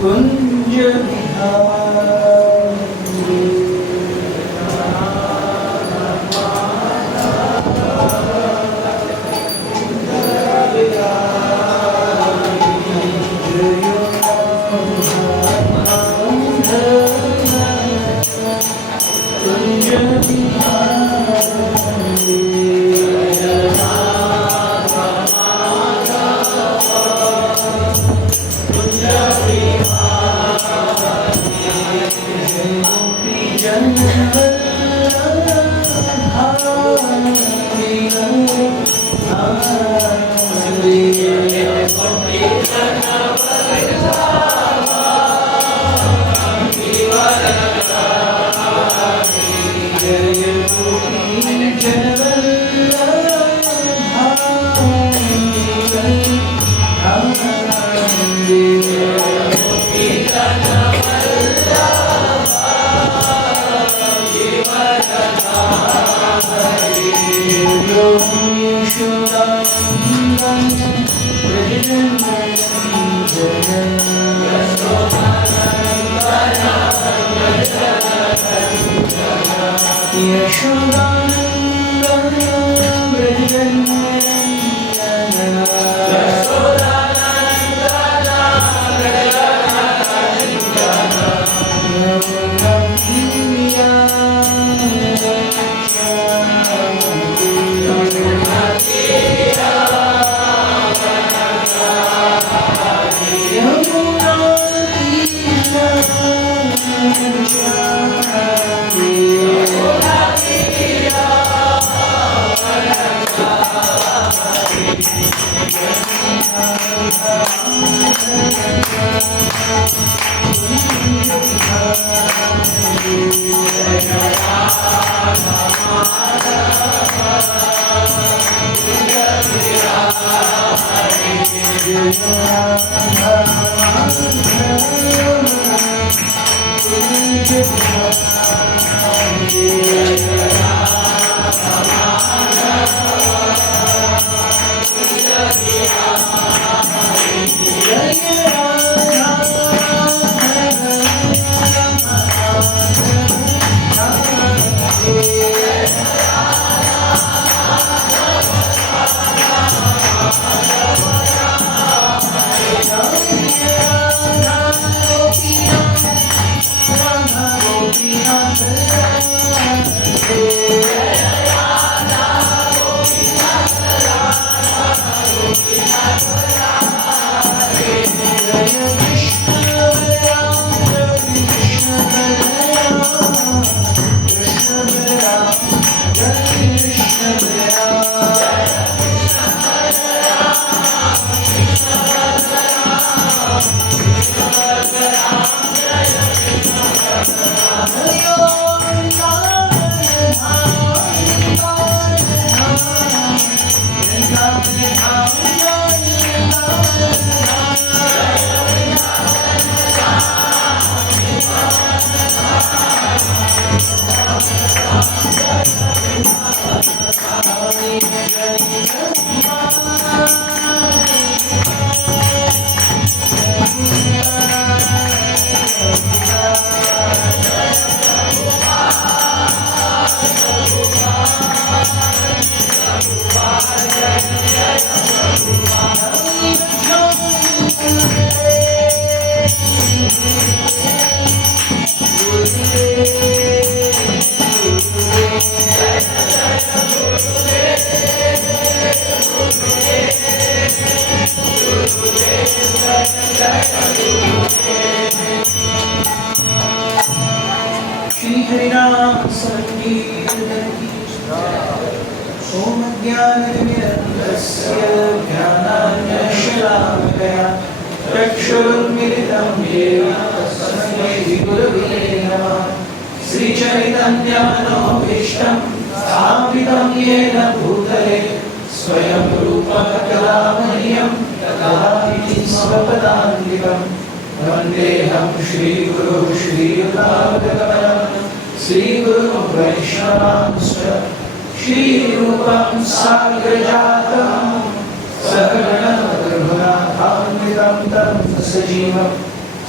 कुंज बिहारी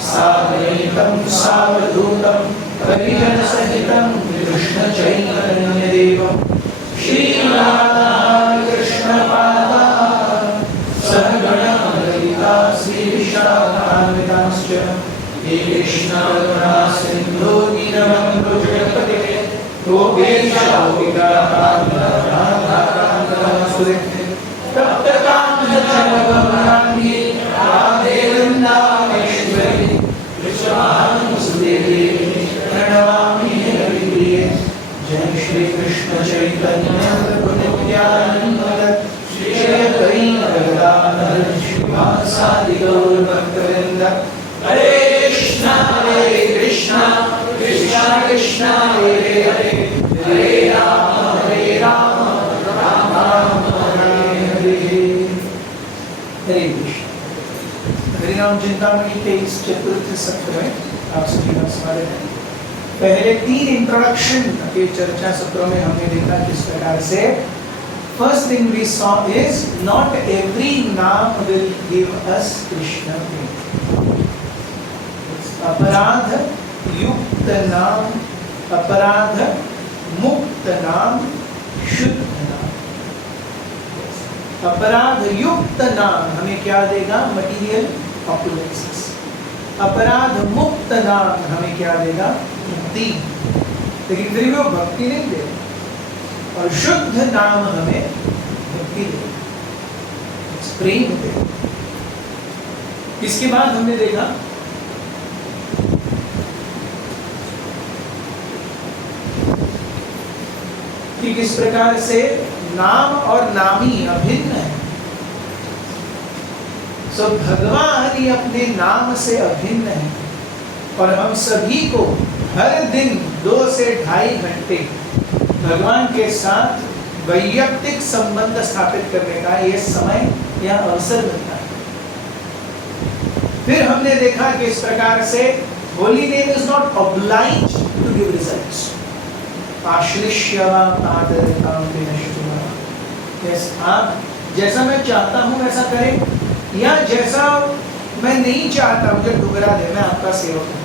सावधूतं सावधूतं परिजनसहितं कृष्ण चैतन्य देवं श्री राधा कृष्ण पादा सहगणा ललिता श्री विशाखान्वितांश्च हे कृष्ण करुणा सिन्धो दीनबन्धो जगत्पते गोपेश गोपिका राधा नमोस्तुते तप्त कामचरणगमनान्ये राधे वृन्दावनेश्वरी विश्वानुसुते प्रणमामि हरिप्रिये जय श्री कृष्ण चैतन्य प्रभु नित्यानंद श्री अद्वैत गदाधर श्रीवासादि गौर भक्तवृंद हरे कृष्णा कृष्ण कृष्ण हरे हरे हरे राम राम राम हरे हरे। हरे कृष्ण। हरिनाम चिंतामणि के इस चतुर्थ सत्र में आप सभी का स्वागत है। पहले 3 इंट्रोडक्शन के चर्चा सत्रों में हमने देखा किस प्रकार से first thing we saw is not every नाम विल गिव अस कृष्ण। अपराध युक्त नाम, अपराध मुक्त नाम, शुद्ध नाम। अपराध युक्त नाम हमें क्या देगा? Material opulences. अपराध मुक्त नाम हमें क्या देगा? मुक्ति। लेकिन फिर भी वो भक्ति नहीं देगा। और शुद्ध नाम हमें भक्ति देगा, प्रेम देगा। इसके बाद हमने देखा कि किस प्रकार से नाम और नामी अभिन्न है। सो भगवान ही अपने नाम से अभिन्न है और हम सभी को हर दिन 2 से 2.5 घंटे भगवान के साथ वैयक्तिक संबंध स्थापित करने का ये समय या अवसर मिलता है। फिर हमने देखा कि इस प्रकार से holy name is not obliged to give results. Yes, आप जैसा मैं चाहता हूं वैसा करें या जैसा मैं नहीं चाहता मुझे ठुकरा दे, मैं आपका सेवक हूं।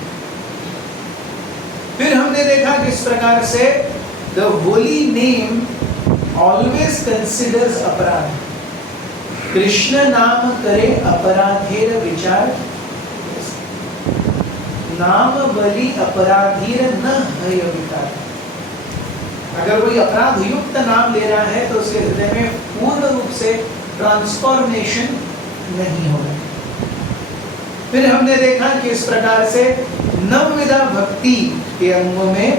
फिर हमने देखा किस प्रकार से the holy name always considers अपराध। कृष्ण नाम करे अपराधेर विचार, नाम बलि अपराधीर न हय विकार। अगर कोई अपराध युक्त नाम ले रहा है तो उसके हृदय में पूर्ण रूप से ट्रांसफॉर्मेशन नहीं हो रहा। फिर हमने देखा कि इस प्रकार से नवविधा भक्ति के अंगों में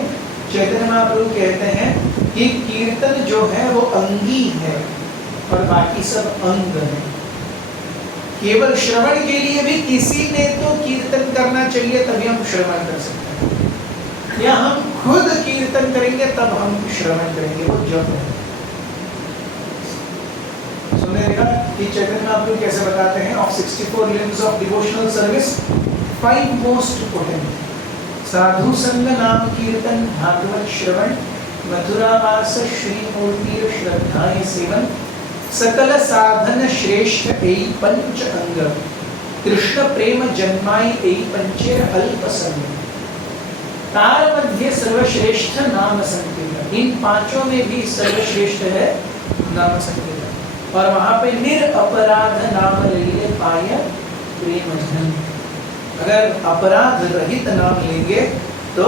चैतन्य महाप्रभु कहते हैं कि कीर्तन जो है वो अंगी है और बाकी सब अंग है। केवल श्रवण के लिए भी किसी ने तो कीर्तन करना चाहिए, तभी हम श्रवण कर सकते हैं, या हम खुद कीर्तन करेंगे तब हम श्रवण करेंगे, वो जप है। सुनेगा कि चैतन्य महाप्रभु कैसे बताते हैं of 64 limbs of devotional service 5 most potent. साधु संग नाम कीर्तन, भागवत श्रवण, मथुरा वास श्री मूर्ति श्रद्धाय सेवन, सकल साधन श्रेष्ठ एई पंच अंग, कृष्ण प्रेम जन्माई एई पंचेर अल्प संग, तार मध्य सर्वश्रेष्ठ नाम संकीर्तन। इन 5 में भी सर्वश्रेष्ठ है नाम संकीर्तन। और वहां पे निरअपराध नाम लइले पाय प्रेम धन। अगर अपराध रहित नाम लेंगे तो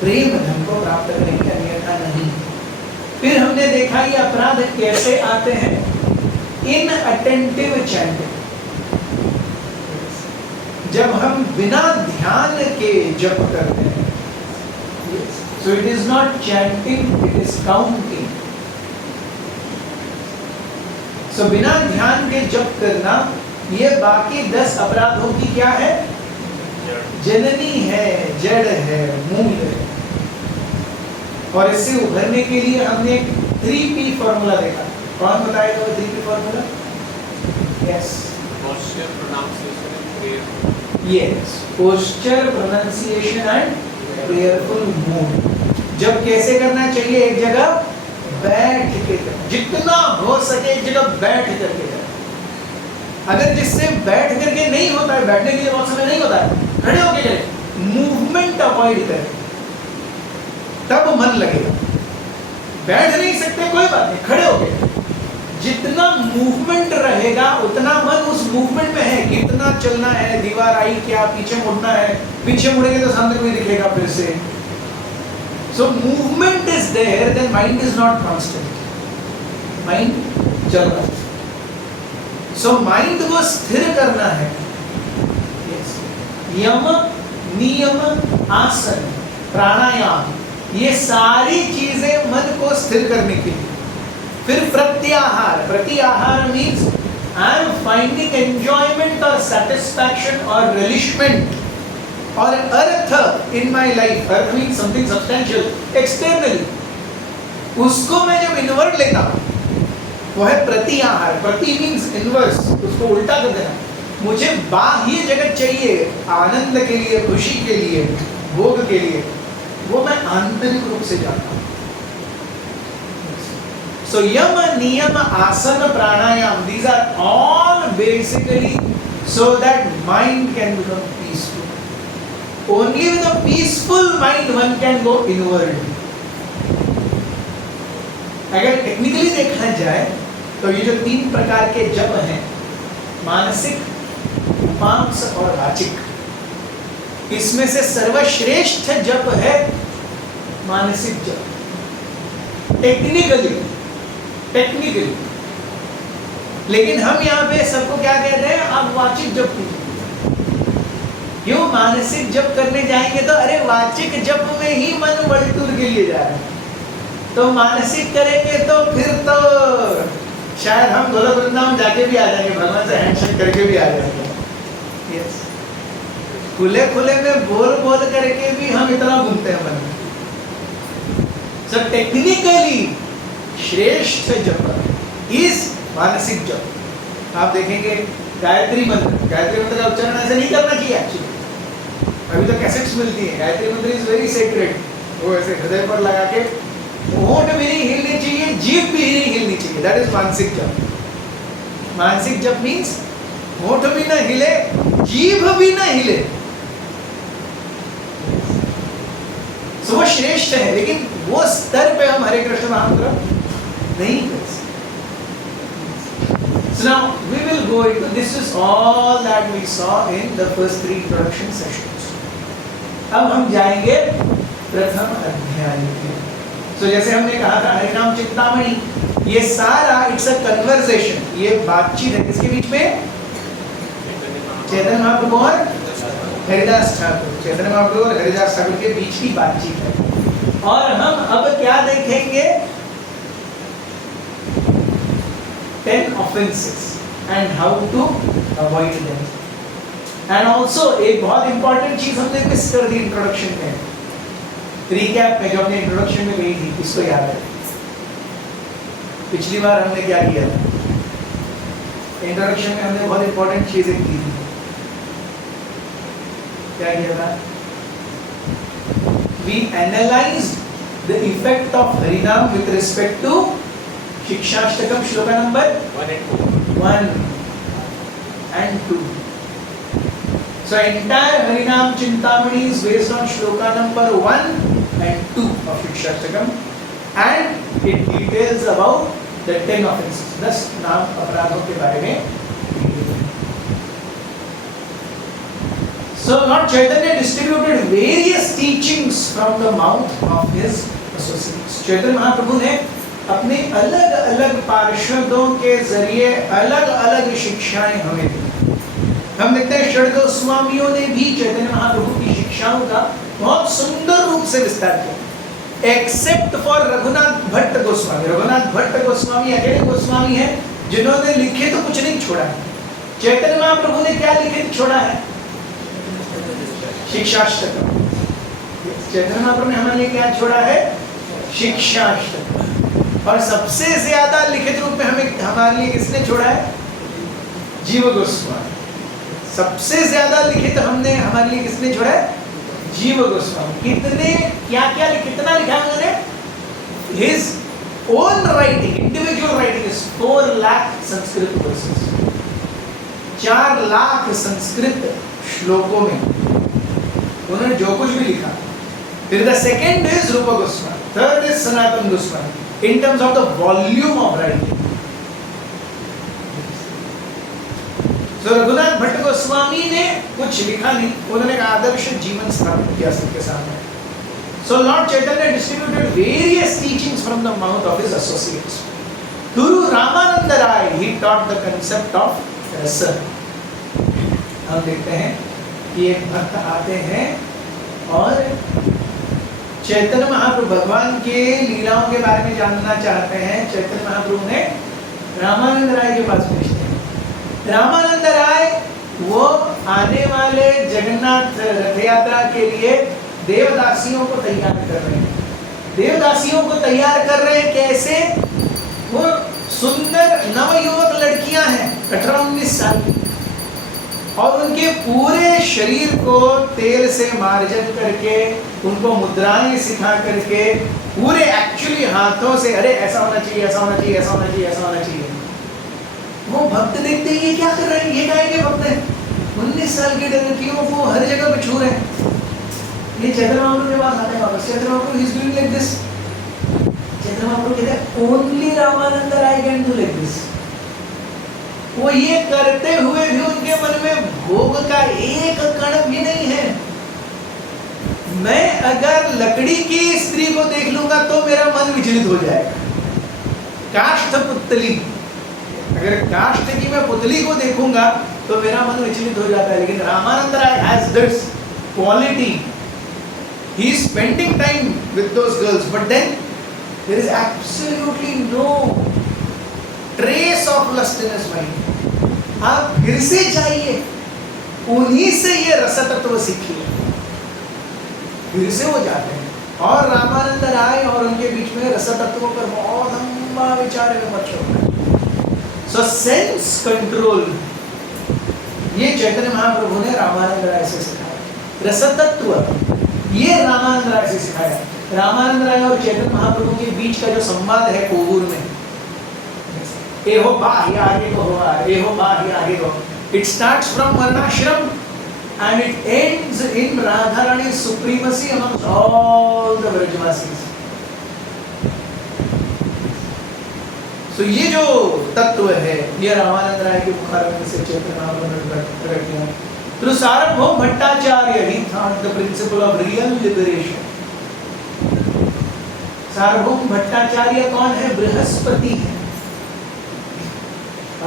प्रेम धन को प्राप्त करेंगे, अन्यथा नहीं। फिर हमने देखा ये अपराध कैसे आते हैं? Inattentive chanting. जब हम बिना ध्यान के जप करते हैं, so it is not chanting, it is counting. So बिना ध्यान के जप करना ये बाकी 10 अपराधों की क्या है? जननी है, जड़ है, मूल है। और इससे उभरने के लिए हमने एक 3P फॉर्मूला देखा। कौन बताएगा वो 3P formula? Yes, posture, pronunciation and prayer. Yes, posture, pronunciation and prayerful mood. जब कैसे करना चाहिए? एक जगह बैठ के करना, जितना हो सके एक जगह बैठ करके करना। अगर जिससे बैठ करके नहीं होता है, बैठने के लिए बहुत समय नहीं होता है, खड़े होके करें, मूवमेंट अवॉइड करें, तब मन लगेगा। बैठ नहीं सकते कोई बात नहीं, खड़े होके जितना मूवमेंट रहेगा उतना मन उस मूवमेंट में है, कितना चलना है, दीवार आई क्या, पीछे मुड़ना है, पीछे मुड़ेंगे तो सामने कोई दिखेगा फिर से। So movement is there, then mind is not constant, mind चल रहा है। सो माइंड को स्थिर करना है। यम, नियम, आसन, प्राणायाम, ये सारी चीजें मन को स्थिर करने के लिए। फिर प्रत्याहार, प्रत्याहार means I am finding enjoyment और सेटिस्फैक्शन और रिलिशमेंट और अर्थ इन माई लाइफ। अर्थ मीन्स समथिंग सब्सटेंशियल एक्सटर्नली, उसको मैं जब इनवर्ड लेता हूँ वो है प्रत्याहार। प्रति मीन्स इनवर्स, उसको उल्टा कर देना। मुझे बाह्य जगत चाहिए आनंद के लिए, खुशी के लिए, भोग के लिए, वो मैं आंतरिक रूप से जानता हूँ। So yama, niyama, asana, pranayam, these are all basically so that mind can become peaceful. Only with a peaceful mind one can go inward. अगर टेक्निकली देखा जाए तो ये जो 3 प्रकार के जप हैं, मानसिक, उपांश और वाचिक, इसमें से सर्वश्रेष्ठ जप है मानसिक जप। टेक्निकली, लेकिन हम यहाँ पे सबको क्या कहते हैं, आप वाचिक जप कीजिए। क्यों? मानसिक जप करने जाएंगे तो अरे वाचिक जप में ही मन वर्ल्ड के लिए जा रहा है, तो मानसिक करेंगे तो फिर तो शायद हम गोलक वृंदावन जाके भी आ जाएंगे, भगवान से हैंडशेक करके भी आ जाएंगे। यस, खुले खुले में बोल बोल करके भी हम इतना घूमते हैं मन में। सब टेक्निकली श्रेष्ठ जप इस मानसिक जप। आप देखेंगे गायत्री मंत्र का उच्चारण ऐसे नहीं करना चाहिए एक्चुअली। अभी तो कैसेट्स मिलती हैं, गायत्री मंत्र इज वेरी सेक्रेड। वो ऐसे हृदय पर लगा के होंठ भी नहीं हिलनी चाहिए, जीभ भी नहीं हिलनी चाहिए, दैट इज मानसिक जप। मानसिक जप मीन्स होंठ भी ना हिले, जीभ भी ना हिले। सो वो श्रेष्ठ है, लेकिन वो स्तर पे हम हरे कृष्ण महामंत्र नहीं कर सकते। So now we will go into, this is all that we saw in the first 3 introduction sessions. अब हम जाएंगे प्रथम अध्याय में। So जैसे हमने कहा था हरिनाम चिंतामणि, ये सारा इट्स अ कन्वर्सेशन, ये बातचीत है किसके बीच में? चैतन्य महाप्रभु और हरिदास ठाकुर। चैतन्य महाप्रभु और हरिदास ठाकुर के बीच की बातचीत है। और हम अब क्या देखेंगे? 10 offenses and how to avoid them. And also एक बहुत important चीज हमने मिस कर दी इंट्रोडक्शन में, रिकैप में, जो हमने इंट्रोडक्शन में गई थी, इसको याद है? पिछली बार हमने क्या किया था? इंट्रोडक्शन में हमने बहुत इंपॉर्टेंट चीजें की थी। क्या किया था? We analyzed the effect of Harinam with respect to Shikshashtakam shloka number 1 and 2. So entire Harinam Chintamani is based on shloka number 1 and 2 of Shikshashtakam, and it details about the 10 offenses, 10 नाम अपराधों के बारे में। So Lord Chaitanya distributed various teachings from the mouth of his associates. Chaitanya Mahaprabhu ने अपने अलग अलग पार्षदों के जरिए अलग अलग शिक्षाएं हमें दी। हम देखते हैं षड गोस्वामियों ने भी चैतन्य महाप्रभु की शिक्षाओं का बहुत सुंदर रूप से विस्तार किया, एक्सेप्ट फॉर रघुनाथ भट्ट गोस्वामी। रघुनाथ भट्ट गोस्वामी अकेले गोस्वामी है जिन्होंने लिखित तो कुछ नहीं छोड़ा है। चैतन्य महाप्रभु ने क्या लिखित छोड़ा है? शिक्षाष्टकम। चैतन्य महाप्रभु ने हमारे लिए क्या छोड़ा है? शिक्षाष्टकम। और सबसे ज्यादा लिखित रूप में हमें हमारे लिए किसने छोड़ा है? जीव गोस्वामी। सबसे ज्यादा लिखित हमने हमारे लिए किसने छोड़ा है? जीव गोस्वामी। कितने क्या कितना लिखा है उन्होंने? His own writing, individual writing is 4 lakh Sanskrit versus. 4 lakh Sanskrit श्लोकों में उन्होंने जो कुछ भी लिखा. फिर the second is Rupa Goswami, third is Sanatan Goswami in terms of the volume of writing. तो रघुनाथ भट्ट गोस्वामी ने कुछ लिखा नहीं, उन्होंने एक आदर्श जीवन स्थापित किया सबके सामने. So Lord Chaitanya distributed various teachings from the mouth of his associates. Guru Ramananda Rai, he taught the concept of rasa. हम देखते हैं कि एक भक्त आते हैं और चैतन्य महाप्रभु भगवान के लीलाओं के बारे में जानना चाहते हैं. चैतन्य महाप्रभु ने रामानंद राय के पास भेजते हैं. रामानंद राय वो आने वाले जगन्नाथ रथ यात्रा के लिए देवदासियों को तैयार कर रहे हैं. देवदासियों को तैयार कर रहे हैं कैसे? वो सुंदर नवयुवक लड़कियां हैं 18-19 साल की, और उनके पूरे शरीर को तेल से मार्जन करके, उनको मुद्राएं सिखा करके, पूरे एक्चुअली हाथों से, अरे ऐसा होना चाहिए, ऐसा होना चाहिए, ऐसा होना चाहिए, ऐसा होना चाहिए. वो भक्त देखते हैं ये क्या कर रहे हैं, ये गाय के भक्त हैं. 19 साल की लड़कियों को हर जगह पे छू रहे हैं. ये चैतन्य महाप्रभु के पास आते हैं वापस. Chaitanya Mahaprabhu is doing like this. Chaitanya Mahaprabhu कहते हैं only Ramananda Rai can do like this. वो ये करते हुए भी उनके मन में भोग का एक कण भी नहीं है. मैं अगर लकड़ी की स्त्री को देख लूंगा तो मेरा मन विचलित हो जाएगा. काष्ठ पुतली, अगर काष्ठ की मैं पुतली को देखूंगा तो मेरा मन विचलित हो जाता है. लेकिन Ramanand Rai has this quality. He is spending time with those girls, but then there is absolutely no trace of lust in his mind. आप फिर से जाइए, उन्हीं से ये रस तत्व सीखिए. फिर से वो जाते हैं और रामानंद राय और उनके बीच में रस तत्वों पर बहुत लंबा विचार विमर्श होता है. सो सेंस कंट्रोल ये चैतन्य महाप्रभु ने रामानंद राय से सिखाया. रस तत्व ये रामानंद राय से सिखाया. रामानंद राय और चैतन्य महाप्रभु के बीच का जो संवाद है कोवूर में, एहो बाह्य आगे को हुआ, एहो बाह्य आगे को. It starts from Varnashram and it ends in Radharani's supremacy amongst all the Vrajvasis. So ये जो तत्व है ये रामानंद राय के मुखारविंद से चैतन्य महाप्रभु ने प्रकट किया. तो सार्वभौम भट्टाचार्य ही taught the principle of real liberation. सार्वभौम भट्टाचार्य कौन है? बृहस्पति है.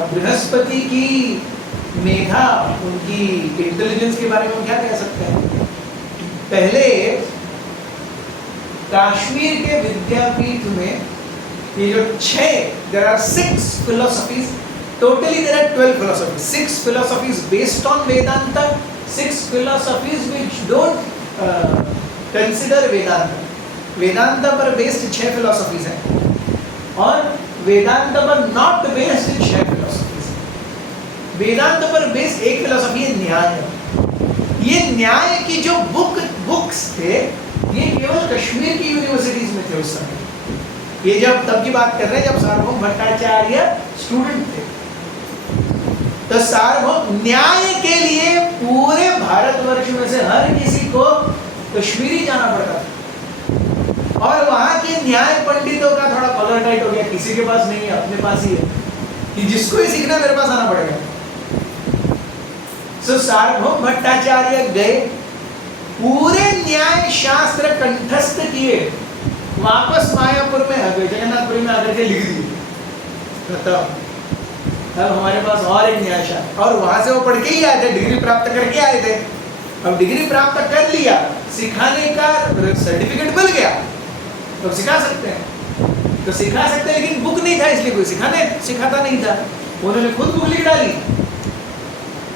अब बृहस्पति की मेधा, उनकी इंटेलिजेंस के बारे में हम क्या कह सकते हैं? पहले काश्मीर के विद्यापीठ में ये जो 6 philosophies, totally there are 12 philosophies. 6 philosophies based on Vedanta, 6 philosophies which don't consider Vedanta. Vedanta पर बेस्ड 6 philosophies हैं और वेदांत पर नॉट बेस्ड 6 फिलॉसफीज. वेदांत पर बेस्ड एक फिलॉसफी है न्याय. ये न्याय की जो बुक्स थे ये केवल कश्मीर की यूनिवर्सिटीज में थे उस समय. ये जब तब की बात कर रहे हैं जब सार्वभौम भट्टाचार्य स्टूडेंट थे. तो सार्वभौम न्याय के लिए पूरे भारतवर्ष में से हर किसी को कश्मीरी जाना पड़ता था. और वहां के न्याय पंडितों का थोड़ा कॉलर टाइट हो गया, किसी के पास नहीं है, अपने पास ही है कि जिसको ही सीखना मेरे पास आना पड़ेगा. सो सार्वभौम भट्टाचार्य गए, पूरे न्याय शास्त्र कंठस्थ किए, वापस मायापुर में आ गए, जगन्नाथपुरी में आकर के लिख दिए. खत्म. अब हमारे पास और एक न्याय शास्त्र, और वहां से वो पढ़ के ही आए थे, डिग्री प्राप्त करके आए थे. अब डिग्री प्राप्त कर लिया, सिखाने का सर्टिफिकेट मिल गया तो सिखा सकते हैं. तो सिखा सकते हैं, लेकिन बुक नहीं था इसलिए कोई सिखाता नहीं था. उन्होंने खुद बुक लिख डाली.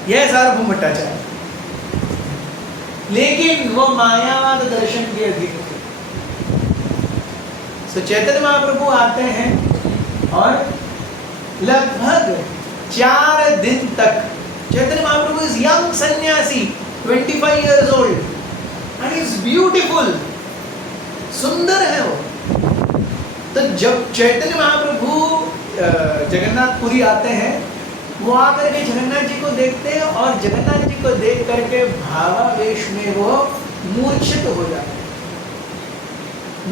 यह सार्वभौम भट्टाचार्य. लेकिन वो मायावाद दर्शन के अधीन थे. तो चैतन्य महाप्रभु आते हैं और लगभग 4 दिन तक चैतन्य महाप्रभु इज यंग सन्यासी, 25 years old and is beautiful. सुंदर है वो. तो जब चैतन्य महाप्रभु जगन्नाथपुरी आते हैं वो आकर के जगन्नाथ जी को देखते हैं और जगन्नाथ जी को देख करके भावावेश में वो मूर्छित हो जाते हैं।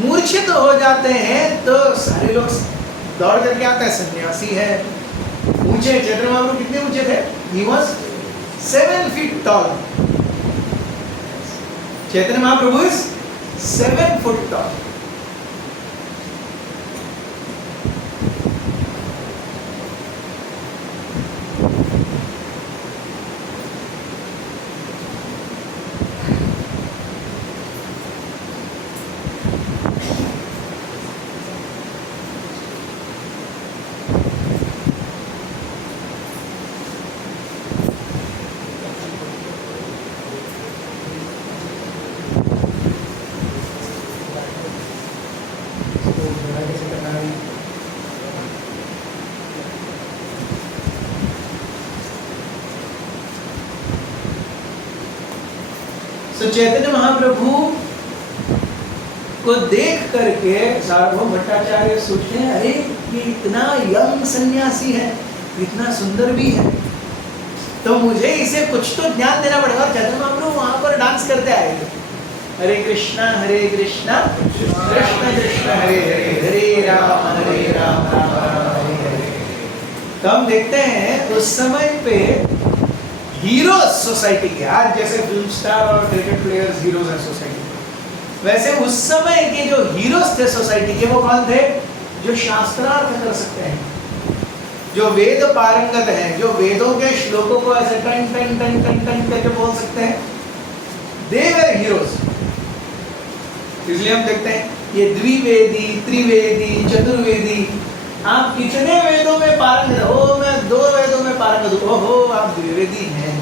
मूर्छित हो जाते हैं तो सारे लोग दौड़ करके आते हैं, सन्यासी है, ऊंचे, चैतन्य महाप्रभु कितने ऊंचे थे? He was 7 feet tall. Chaitanya Mahaprabhu is 7 foot tall. तो चैतन्य महाप्रभु को देख करके सार्वभौम भट्टाचार्य सोचते हैं, अरे ये इतना यंग सन्यासी है, इतना सुंदर भी है, तो मुझे इसे कुछ तो ज्ञान देना पड़ेगा। चैतन्य महाप्रभु वहां पर डांस करते आएंगे, हरे कृष्णा कृष्ण कृष्ण हरे हरे, हरे राम राम राम हरे हरे। तो हम देखते हैं उस समय पे हीरो सोसाइटी के, आज जैसे फिल्म स्टार और क्रिकेट प्लेयर्स हीरोज हैं सोसाइटी के, वैसे उस समय के जो हीरोज थे सोसाइटी के, वो कौन थे? जो शास्त्रार्थ कर सकते हैं, जो वेद पारंगत हैं, जो वेदों के श्लोकों को ऐसे टन टन टन टन टन करके बोल सकते हैं। They were heroes. इसलिए हम देखते हैं ये द्विवेदी, त्रिवेदी, चतुर्वेदी, आप कितने वेदों में पारंगत हो? मैं 2 वेदों में पारंगत हूँ। ओहो, आप द्विवेदी हैं।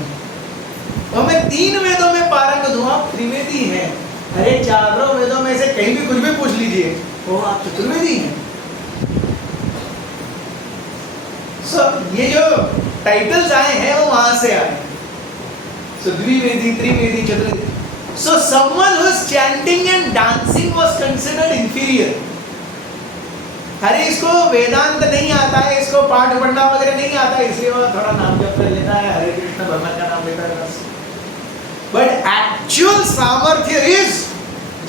और मैं 3 वेदों में पारंगत हूँ, आप त्रिवेदी हैं। अरे 4 वेदों में से कहीं भी कुछ भी पूछ लीजिए, वो आप चतुर्वेदी हैं। ये जो टाइटल्स आए हैं वो वहां से आए। Dwivedi, Trivedi, Chaturvedi. So someone who is chanting and dancing was considered inferior. अरे इसको वेदांत नहीं आता है, इसको पाठ पढ़ना वगैरह नहीं आता है, इसलिए वो थोड़ा नाम जप कर लेता है, हरे कृष्ण भगवान का नाम लेता है बस। बट एक्चुअल सामर्थ्य इज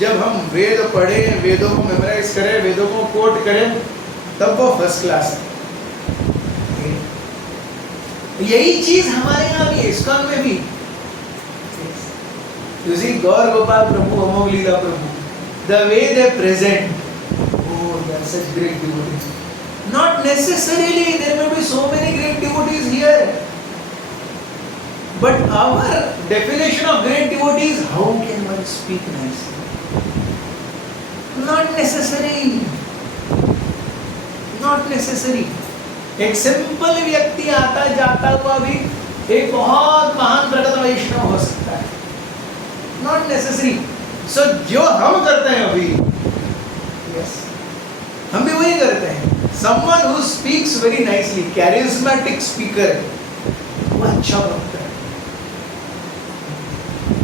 जब हम वेद पढ़ें, वेदों को मेमोराइज करें, वेदों को कोट करें, तब वो फर्स्ट क्लास है। यही चीज हमारे यहाँ भी, इस्कॉन में भी। You see, Gaur Gopal Prabhu, Amogh Leela Prabhu, the way they present, oh, they are such great devotees. Not necessarily there may be so many great devotees here, but our definition of great devotee is how can one speak nicely? Not necessary. Not necessary. एक simple व्यक्ति आता जाता हुआ भी एक बहुत महान प्रगत वैष्णव हो सकता है। Not necessary. So जो हम करते हैं अभी, yes, हम भी वही करते हैं। Someone who speaks very nicely, charismatic speaker, वो अच्छा भक्त है।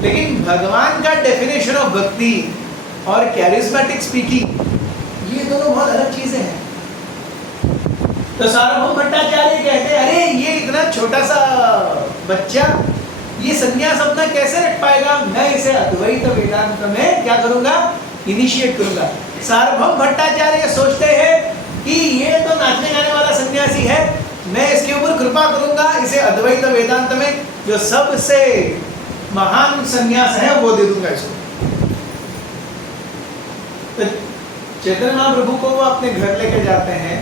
लेकिन भगवान का डेफिनेशन ऑफ भक्ति और charismatic speaking, ये दोनों बहुत अलग चीजें हैं। तो सार्वभौम भट्टाचार्य कहते हैं, अरे ये इतना छोटा सा बच्चा ये संन्यास अपना कैसे रख पाएगा? मैं इसे अद्वैत वेदांत में क्या करूंगा? इनिशिएट करूंगा। सार्वभौम भट्टाचार्य सोचते हैं कि ये तो नाचने गाने वाला सन्यासी है, मैं इसके ऊपर कृपा करूंगा, इसे अद्वैत वेदांत में जो सबसे महान सन्यास है वो दे दूंगा इसको। तो चैतन्य महाप्रभु को वो अपने घर लेके जाते हैं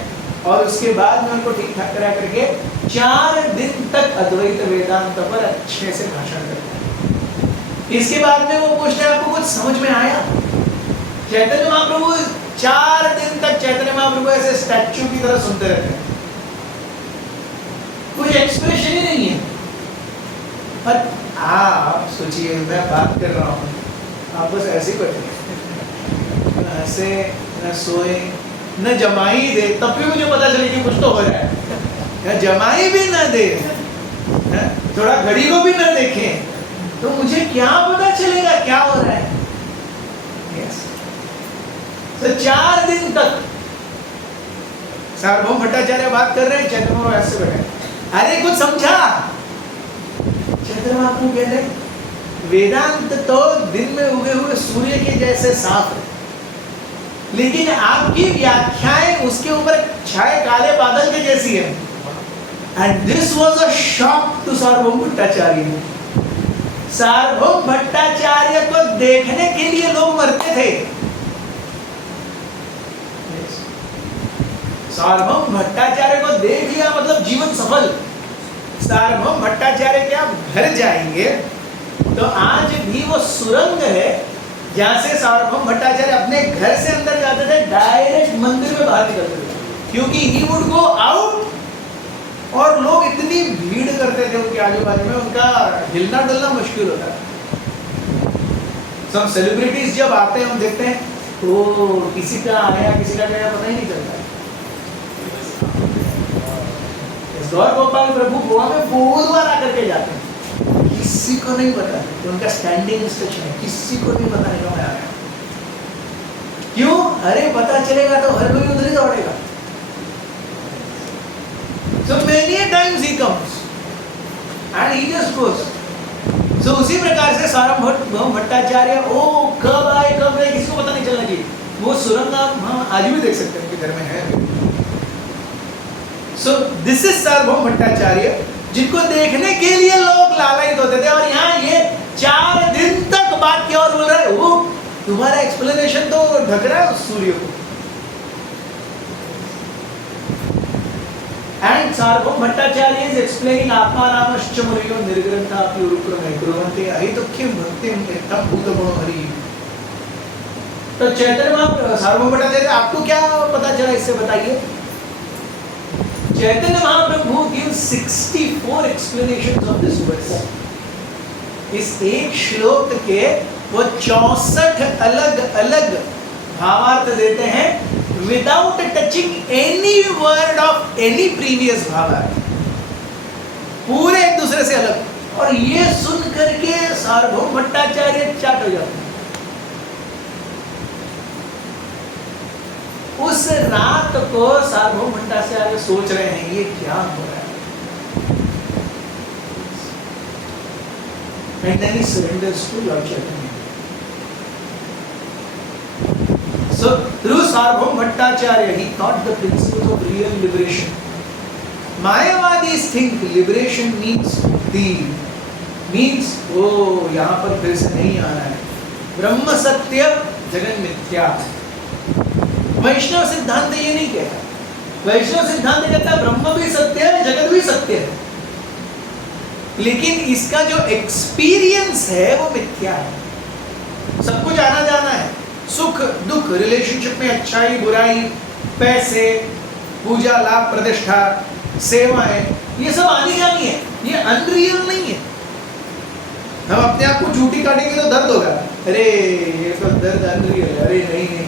और उसके बाद में उनको ठीक ठाक करा करके 4 दिन तक अद्वैत वेदांत पर अच्छे से भाषण करते हैं। इसके बाद में वो पूछते हैं, आपको कुछ समझ में आया? चैतन्य महाप्रभु 4 दिन तक चैतन्य महाप्रभु ऐसे स्टैच्यू की तरह सुनते रहते हैं, कुछ एक्सप्रेशन ही नहीं है। पर आप सोचिए, मैं बात कर रहा हूँ, आप बस ऐसे ही बैठे, न हंसे न सोए न जमाई दे, तब भी मुझे पता चले कि कुछ तो हो रहा है। जमाई भी ना दे, थोड़ा घड़ी को भी ना देखें, तो मुझे क्या पता चलेगा क्या हो रहा है? yes. तो 4 दिन तक सार्वभौम भट्टाचार्य बात कर रहे हैं, चैतन्य महाप्रभु ऐसे बैठे, अरे कुछ समझा? चैतन्य महाप्रभु कहते हैं वेदांत तो दिन में उगे हुए सूर्य के जैसे साफ है, लेकिन आपकी व्याख्याएं उसके ऊपर छाए काले बादल के जैसी है। And this was a shock to Sarvabhauma Bhattacharya. Sarvabhauma Bhattacharya को देखने के लिए लोग मरते थे। सार्वभौम भट्टाचार्य को देख लिया मतलब जीवन सफल। सार्वभौम भट्टाचार्य के आप घर जाएंगे तो आज भी वो सुरंग है जहां से सार्वभौम भट्टाचार्य अपने घर से अंदर जाते थे, डायरेक्ट मंदिर में बाहर निकलते थे, क्योंकि ही वुड गो आउट और लोग इतनी भीड़ करते थे उनके आजू बाजू में, उनका हिलना डुलना मुश्किल होता है। सब सेलिब्रिटीज जब आते हैं हम देखते हैं तो किसी का आया किसी का गया पता ही नहीं चलता। गौर गोपाल प्रभु गोवा में बहुत बार आकर के जाते हैं, किसी को नहीं पता कि उनका स्टैंडिंग इंस्ट्रक्शन है, किसी को नहीं पता नहीं मैं आया क्यों। अरे पता चलेगा तो हर कोई उधर ही दौड़ेगा। So many times he comes and he just goes. So उसी प्रकार से सार्वभौम भट्टाचार्य ओ कब आए कब गए किसी को पता नहीं चलना चाहिए। वो सुरंग आप आज भी देख सकते हैं कि घर में है। So this is सार्वभौम भट्टाचार्य जिनको देखने के लिए लोग लालायित होते थे, और यहाँ ये 4 दिन तक बात क्या और बोल रहा है, वो तुम्हारा एक्सप्लेनेशन तो ढक रहा है उस सूर्य को। And Sarvabhauma Bhattacharya is explaining आत्मारामश्च मुनियो निर्ग्रन्था प्युरुक्रमे कुर्वन्ते अहितुक्यं भक्तिं एतं भूतगुणो हरि। तो चैतन्य महाप्रभु सार्वभौम भट्टाचार्य आपको क्या पता चला इससे बताइए। Chaitanya Mahaprabhu gives 64 explanations of this verse। इस एक श्लोक के वो 64 अलग अलग भावार्थ देते हैं without touching any word of any previous भावार्थ, पूरे एक दूसरे से अलग। और ये सुन करके सार्वभौम भट्टाचार्य चाट हो जाते हैं। उस रात को सार्वभौम भट्टाचार्य सोच रहे हैं ये क्या हो रहा है। And then he surrenders to Lord Chaitanya. So through Sarvabhaum Bhattacharya he taught the principles of real liberation. Mayavadis think liberation means यहाँ पर फिर से नहीं आना है, ब्रह्म सत्य जगन मिथ्या। वैष्णव सिद्धांत ये नहीं कहता। वैष्णव सिद्धांत कहता है ब्रह्म भी सत्य है जगत भी सत्य है, लेकिन इसका जो एक्सपीरियंस है वो मिथ्या है। सब कुछ आना जाना है, सुख दुख, रिलेशनशिप में अच्छाई बुराई, पैसे, पूजा लाभ प्रतिष्ठा, सेवाएं, ये सब आनी जानी है, ये अनरियल नहीं है। हम अपने आप को चूटी काटेंगे तो दर्द होगा, अरे ये तो दर्द अनरियल है, अरे नहीं नहीं,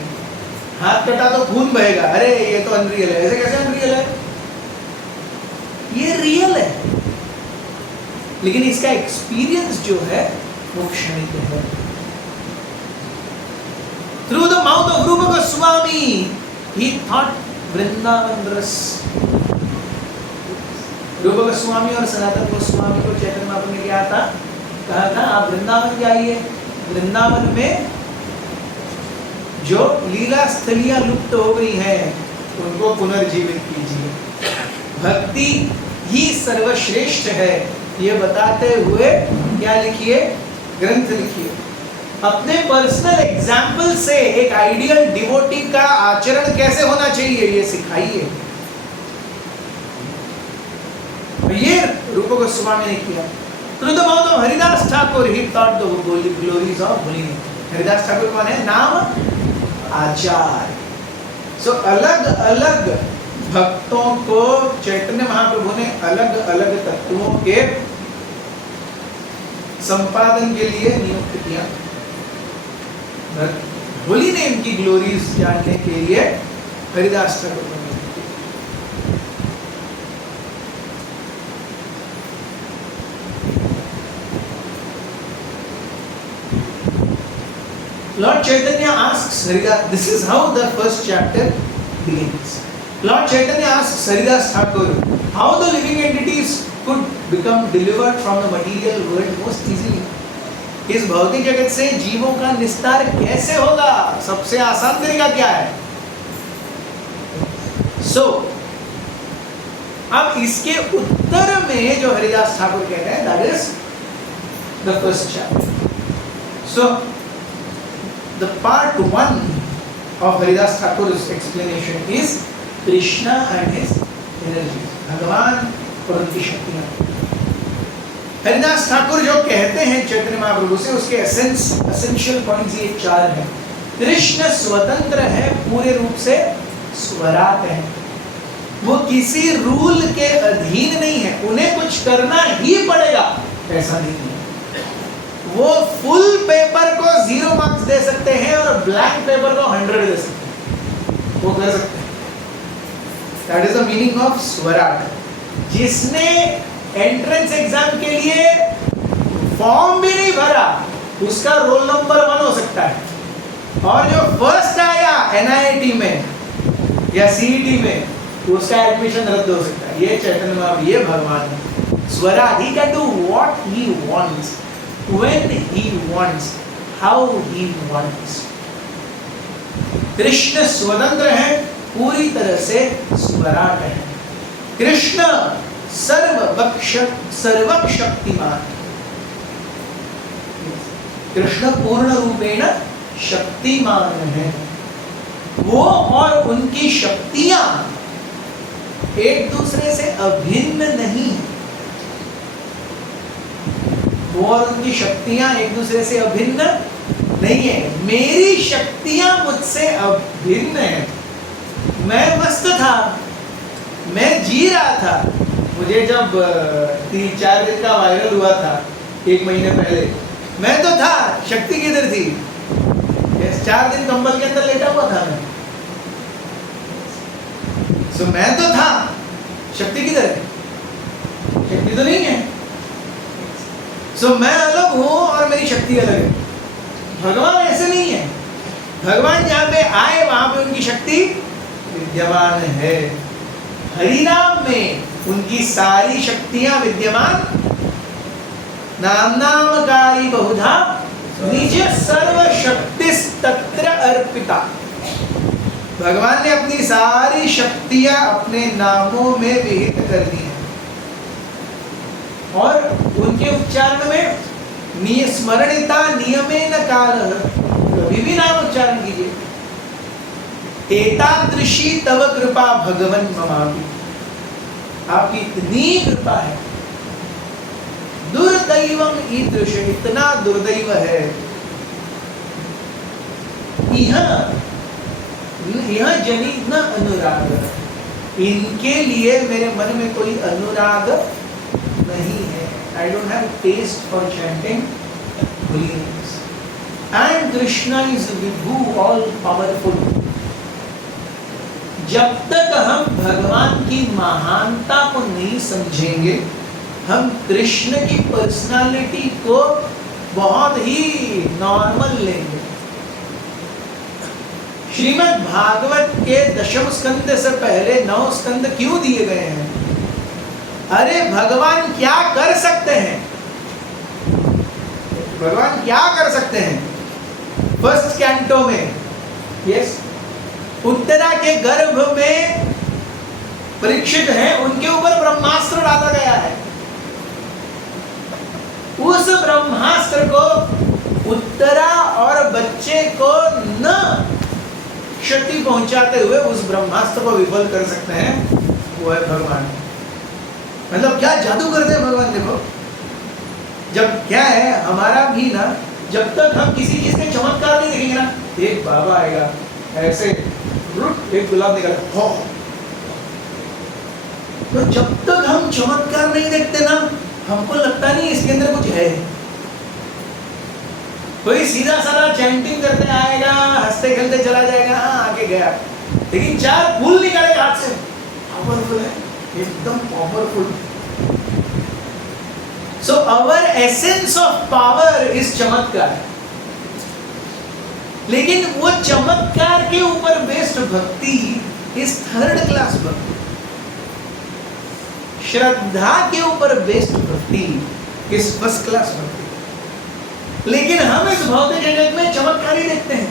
हाथ कटा तो खून बहेगा, अरे ये तो अनरियल है। ऐसे कैसे अनरियल है, ये रियल है, लेकिन इसका एक्सपीरियंस जो है वो क्षणिक है। थ्रू द माउथ ऑफ रूप गोस्वामी ही थॉट वृंदावन रस। रूप गोस्वामी और सनातन गोस्वामी को चैतन्य महाप्रभु ने क्या था, कहा था आप वृंदावन जाइए, वृंदावन में जो लीला स्थलियां लुप्त हो गई हैं उनको पुनर्जीवित कीजिए। भक्ति ही सर्वश्रेष्ठ है, ये बताते हुए क्या लिखिए, ग्रंथ लिखिए। अपने पर्सनल एग्जाम्पल से एक आइडियल डिवोटी का आचरण कैसे होना चाहिए ये सिखाइए। ये रूप गोस्वामी ने किया। Through the mouth of Haridas Thakur he taught the glories of muni. Haridas Thakur कौन है, नाम आचार्य। सो अलग अलग भक्तों को चैतन्य महाप्रभु ने अलग अलग तत्वों के संपादन के लिए नियुक्त किया। होली नेम की ग्लोरीज जानने के लिए हरिदास ठाकुर को नियुक्त किया। Lord Chaitanya asks Haridas, this is how the first chapter begins. Lord Chaitanya asks Haridas Thakur how the living entities could become delivered from the material world most easily. इस भौतिक जगत से जीवों का निस्तार कैसे होगा? सबसे आसान तरीका क्या है? अब इसके उत्तर में जो हरिदास ठाकुर कहते हैं, that is the first chapter. So the part 1 of Haridas Thakur's explanation is Krishna and his energy, भगवान और उनकी शक्तियां. हरिदास ठाकुर जो कहते हैं चैतन्य महाप्रभु से, उसके एसेंशियल पॉइंट्स ये 4 हैं. कृष्ण स्वतंत्र है, पूरे रूप से स्वराट है, वो किसी रूल के अधीन नहीं है, उन्हें कुछ करना ही पड़ेगा ऐसा नहीं है. वो फुल पेपर को 0 मार्क्स दे सकते हैं और ब्लैंक पेपर को 100 दे सकते हैं, वो कर सकते हैं. That is the meaning of swarat. जिसने एंट्रेंस एग्जाम के लिए फॉर्म भी नहीं भरा, उसका रोल नंबर 1 हो सकता है, और जो फर्स्ट आया NIT में या CET में, उसका एडमिशन रद्द हो सकता है. ये चैतन्य महाप्रभु, ये भगवान है. स्वराट, he can do what he wants, when he wants, how he wants. Krishna स्वतंत्र है, पूरी तरह से स्वराट है. कृष्ण सर्वशक्तिमान. कृष्ण पूर्ण रूपेण शक्तिमान है. वो और उनकी शक्तियां एक दूसरे से अभिन्न नहीं. वो और उनकी शक्तियां एक दूसरे से अभिन्न नहीं है. मेरी शक्तियां मुझसे अभिन्न है. मैं मस्त था, मैं जी रहा था. मुझे जब 3-4 दिन का वायरल हुआ था 1 महीने पहले, मैं तो था, शक्ति किधर थी? 4 दिन कंबल के अंदर लेटा हुआ था मैं. तो मैं तो था, शक्ति किधर है? शक्ति तो नहीं है. मैं अलग हूं और मेरी शक्ति अलग है. भगवान ऐसे नहीं है. भगवान जहां पे आए वहां पे उनकी शक्ति विद्यमान है. हरिनाम में उनकी सारी शक्तियां विद्यमान. नामनामकारी बहुधा निज सर्व शक्ति तत्र अर्पिता. भगवान ने अपनी सारी शक्तियां अपने नामों में विहित कर दी हैं, और उनके उच्चारण में स्मरणिता नियमेन काल, कभी भी नाम उच्चारण कीजिए. एतादृशी तव कृपा भगवन ममापि. आपकी इतनी कृपा है. दुर्दैवम ईदृश, इतना दुर्दैव है. यह जनी न अनुराग, इनके लिए मेरे मन में कोई अनुराग नहीं है. I don't have taste for chanting holy names. And Krishna is Vibhu, all powerful. जब तक हम भगवान की महानता को नहीं समझेंगे, हम कृष्ण की पर्सनालिटी को बहुत ही नॉर्मल लेंगे. श्रीमद् भागवत के 10वें स्कंद से पहले 9 स्कंद क्यों दिए गए हैं? अरे भगवान क्या कर सकते हैं? भगवान क्या कर सकते हैं? फर्स्ट कैंटो में, यस, उत्तरा के गर्भ में परीक्षित हैं, उनके ऊपर ब्रह्मास्त्र डाला गया है. उस ब्रह्मास्त्र को उत्तरा और बच्चे को न क्षति पहुंचाते हुए उस ब्रह्मास्त्र को विफल कर सकते हैं, वो है भगवान. मतलब क्या जादू करते हैं भगवान. देखो, जब क्या है, हमारा भी ना, जब तक हम किसी चीज के चमत्कार नहीं देखेंगे ना, एक बाबा आएगा ऐसे, एक गुलाब निकला, हो, तो जब तक हम चमत्कार नहीं देखते ना, हमको लगता नहीं इसके अंदर कुछ है. कोई सीधा साधा चैंटिंग करते आएगा, हंसते खेलते चला जाएगा, हाँ आके गया, लेकिन 4 फूल निकालेगा हाथ से, पावरफुल है, एकदम powerful. So our essence of power is चमत्कार. लेकिन वो चमत्कार के ऊपर बेस्ड भक्ति इज थर्ड क्लास भक्ति। श्रद्धा के ऊपर बेस्ड भक्ति इज फर्स्ट क्लास भक्ति। लेकिन हम इस भौतिक जगत में चमत्कार ही देखते हैं।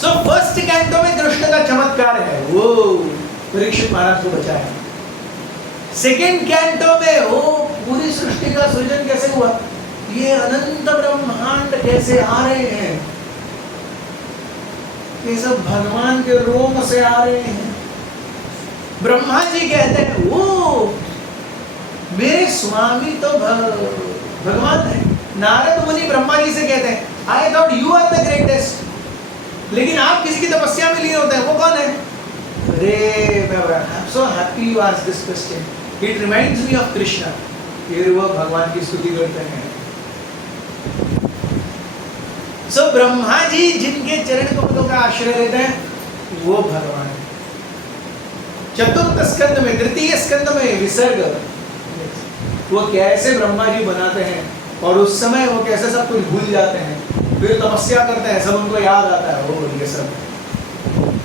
सो फर्स्ट कैंटो में कृष्ण का चमत्कार है, वो परीक्षित महाराज को बचाया। सेकेंड कैंटो में वो पूरी सृष्टि का सृजन कैसे हुआ, ये अनंत ब्रह्मांड कैसे आ रहे हैं, ये सब भगवान के रोम से आ रहे हैं। ब्रह्मा जी कहते हैं वो मेरे स्वामी तो भगवान है। नारद मुनि ब्रह्मा जी से कहते हैं I thought you are the greatest, लेकिन आप किसी की तपस्या में लीन होते हैं, वो कौन है? अरे I am so happy you asked this question, it reminds me of Krishna. फिर वो भगवान की स्तुति करते हैं। सो ब्रह्मा जी जिनके चरण कमलों का आश्रय लेते हैं वो भगवान है। चतुर्थ स्कंद में, तृतीय स्कंद में विसर्ग, वो कैसे ब्रह्मा जी बनाते हैं और उस समय वो कैसे सब कुछ भूल जाते हैं, फिर तपस्या करते हैं, सब उनको याद आता है, वो ये सब।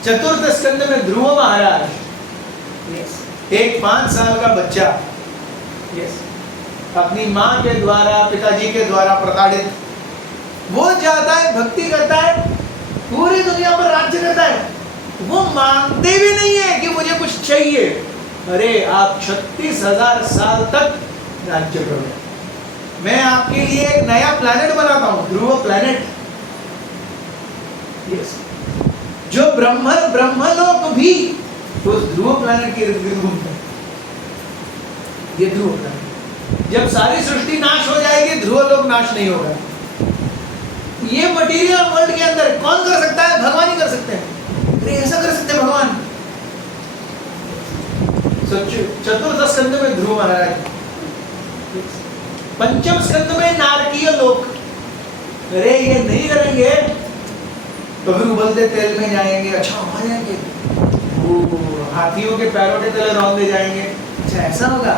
चतुर्थ स्कंद में ध्रुव महाराज, एक 5 साल का बच्चा, अपनी माँ के द्वारा, पिताजी के द्वारा प्रताड़ित, वो जाता है, भक्ति करता है, पूरी दुनिया पर राज्य करता है। वो मांगते भी नहीं है कि मुझे कुछ चाहिए। अरे आप 36,000 साल तक राज्य करो, मैं आपके लिए एक नया प्लैनेट बनाता हूं, ध्रुव प्लैनेट। जो ब्रह्मलोक भी उस ध्रुव प्लैनेट के इर्द गिर्द घूमते हैं। ये ध्रुव प्लैनेट, जब सारी सृष्टि नाश हो जाएगी, ध्रुव लोक नाश नहीं होगा। ये मटेरियल वर्ल्ड के अंदर कौन कर सकता है? भगवान ही कर सकते हैं। अरे ऐसा कर सकते हैं भगवान। चतुर्थ स्कंद में ध्रुव महाराज, पंचम स्कंद में नारकीय लोक। अरे ये नहीं करेंगे तो फिर उबलते तेल में जाएंगे, अच्छा वहां जाएंगे, वो हाथियों के पैरों के तले रौंदे जाएंगे, अच्छा ऐसा होगा।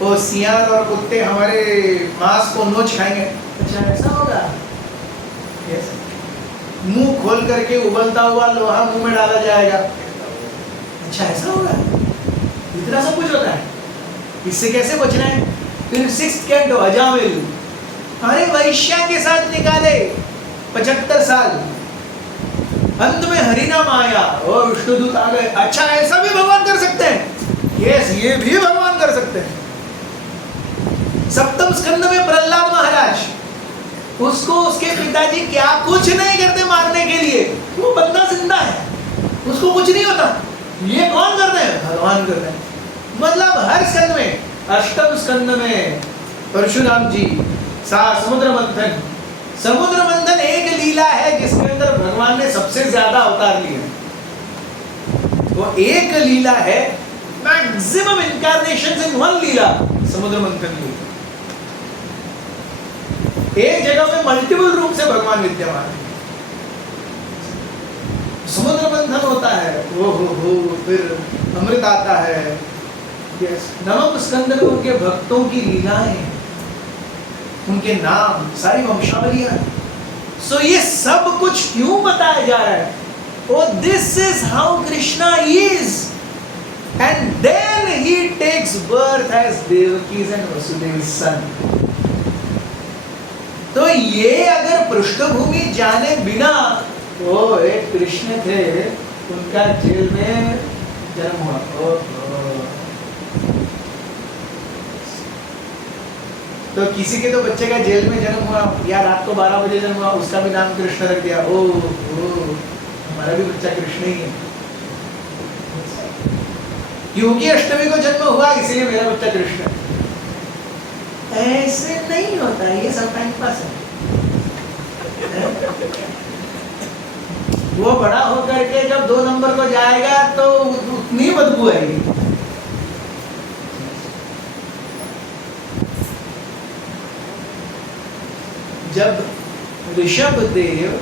वो सियार और कुत्ते हमारे मांस को नोच खाएंगे, अच्छा ऐसा होगा। मुंह खोल करके उबलता हुआ लोहा मुंह में डाला जाएगा, अच्छा ऐसा होगा। इतना सब कुछ होता है, इससे कैसे बचना है? फिर 6th कैंटो अजामिल, अरे वैश्या के साथ निकाले 75 साल, अंत में हरिनाम आया और विष्णुदूत आ गए, अच्छा ऐसा भी भगवान कर सकते हैं। यस, ये भी भगवान कर सकते हैं। 7th स्कंद में प्रहलाद महाराज, उसको उसके पिताजी क्या कुछ नहीं करते मारने के लिए, वो बंदा जिंदा है, उसको कुछ नहीं होता। ये कौन करते हैं? भगवान करते हैं। मतलब हर स्कंद में, 8th स्कंद में परशुराम जी समुद्र मंथन, समुद्र मंथन एक लीला है जिसके अंदर भगवान ने सबसे ज्यादा अवतार लिए। वो एक लीला है, मैक्सिमम इनकार्नेशंस इन वन लीला, समुद्र मंथन लीला। एक जगह में मल्टीपल रूप से भगवान विद्यमान है। समुद्र मंथन होता है, हो फिर अमृत आता है। यस, 9वें स्कंद में उनके भक्तों की लीलाएं, उनके नाम, सारी वंशावलियां। सो ये सब कुछ क्यों बताया जा रहा है? Oh this is how Krishna is, and then he takes birth as Devaki's and Vasudeva's son। तो ये अगर पृष्ठभूमि जाने बिना, वो एक कृष्ण थे, उनका जेल में जन्म हुआ। तो किसी के तो बच्चे का जेल में जन्म हुआ या रात को 12 बजे जन्म हुआ, उसका भी नाम कृष्ण रख दिया। ओ हमारा भी बच्चा कृष्ण ही है। योगी अष्टमी को जन्म हुआ इसलिए मेरा बच्चा कृष्ण। ऐसे नहीं होता, ये सब टाइम पास है। वो बड़ा होकर के जब 2 नंबर को जाएगा तो उतनी बदबू आएगी। जब ऋषभ देव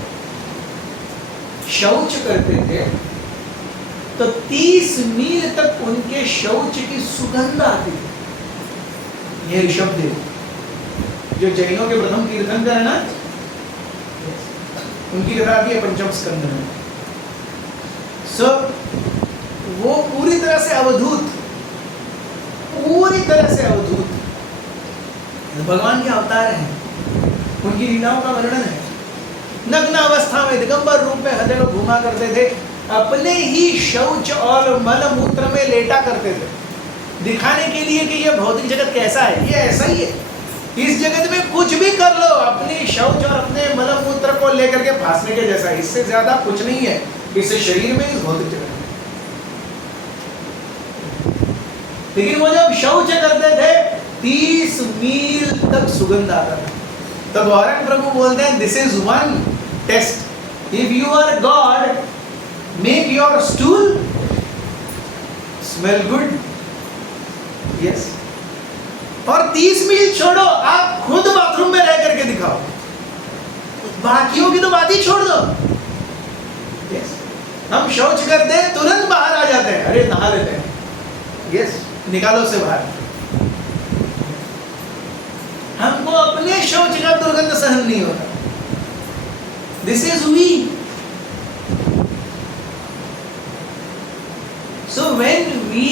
शौच करते थे तो 30 मील तक उनके शौच की सुगंध आती थी। ये ऋषभ देव जो जैनों के प्रथम तीर्थंकर है ना, उनकी कथा आती है 5वें स्कंद में। सो वो पूरी तरह से अवधूत, पूरी तरह से अवधूत भगवान के अवतार हैं, उनकी लीलाओं का वर्णन है। नग्न अवस्था में दिगंबर रूप में हजारों घूमा करते थे, अपने ही शौच और मल मूत्र में लेटा करते थे, दिखाने के लिए कि यह भौतिक जगत कैसा है, ये ऐसा ही है। इस जगत में कुछ भी कर लो, अपनी शौच और अपने मल मूत्र को लेकर के फांसने के जैसा, इससे ज्यादा कुछ नहीं है इस शरीर में, इस भौतिक जगत में। लेकिन वो जब शौच करते थे 30 मील तक सुगंध आता था। तो गौरंग प्रभु बोलते हैं, this is one test, if you are God make your stool smell good. Yes, और 30 मील छोड़ो, आप खुद बाथरूम में रह करके दिखाओ, बाकियों की तो बात ही छोड़ दो। यस, हम शौच करते हैं तुरंत बाहर आ जाते हैं, अरे नहा लेते हैं, यस, निकालो से बाहर। हमको अपने शौच का दुर्गंध सहन नहीं होता। This is we. So when we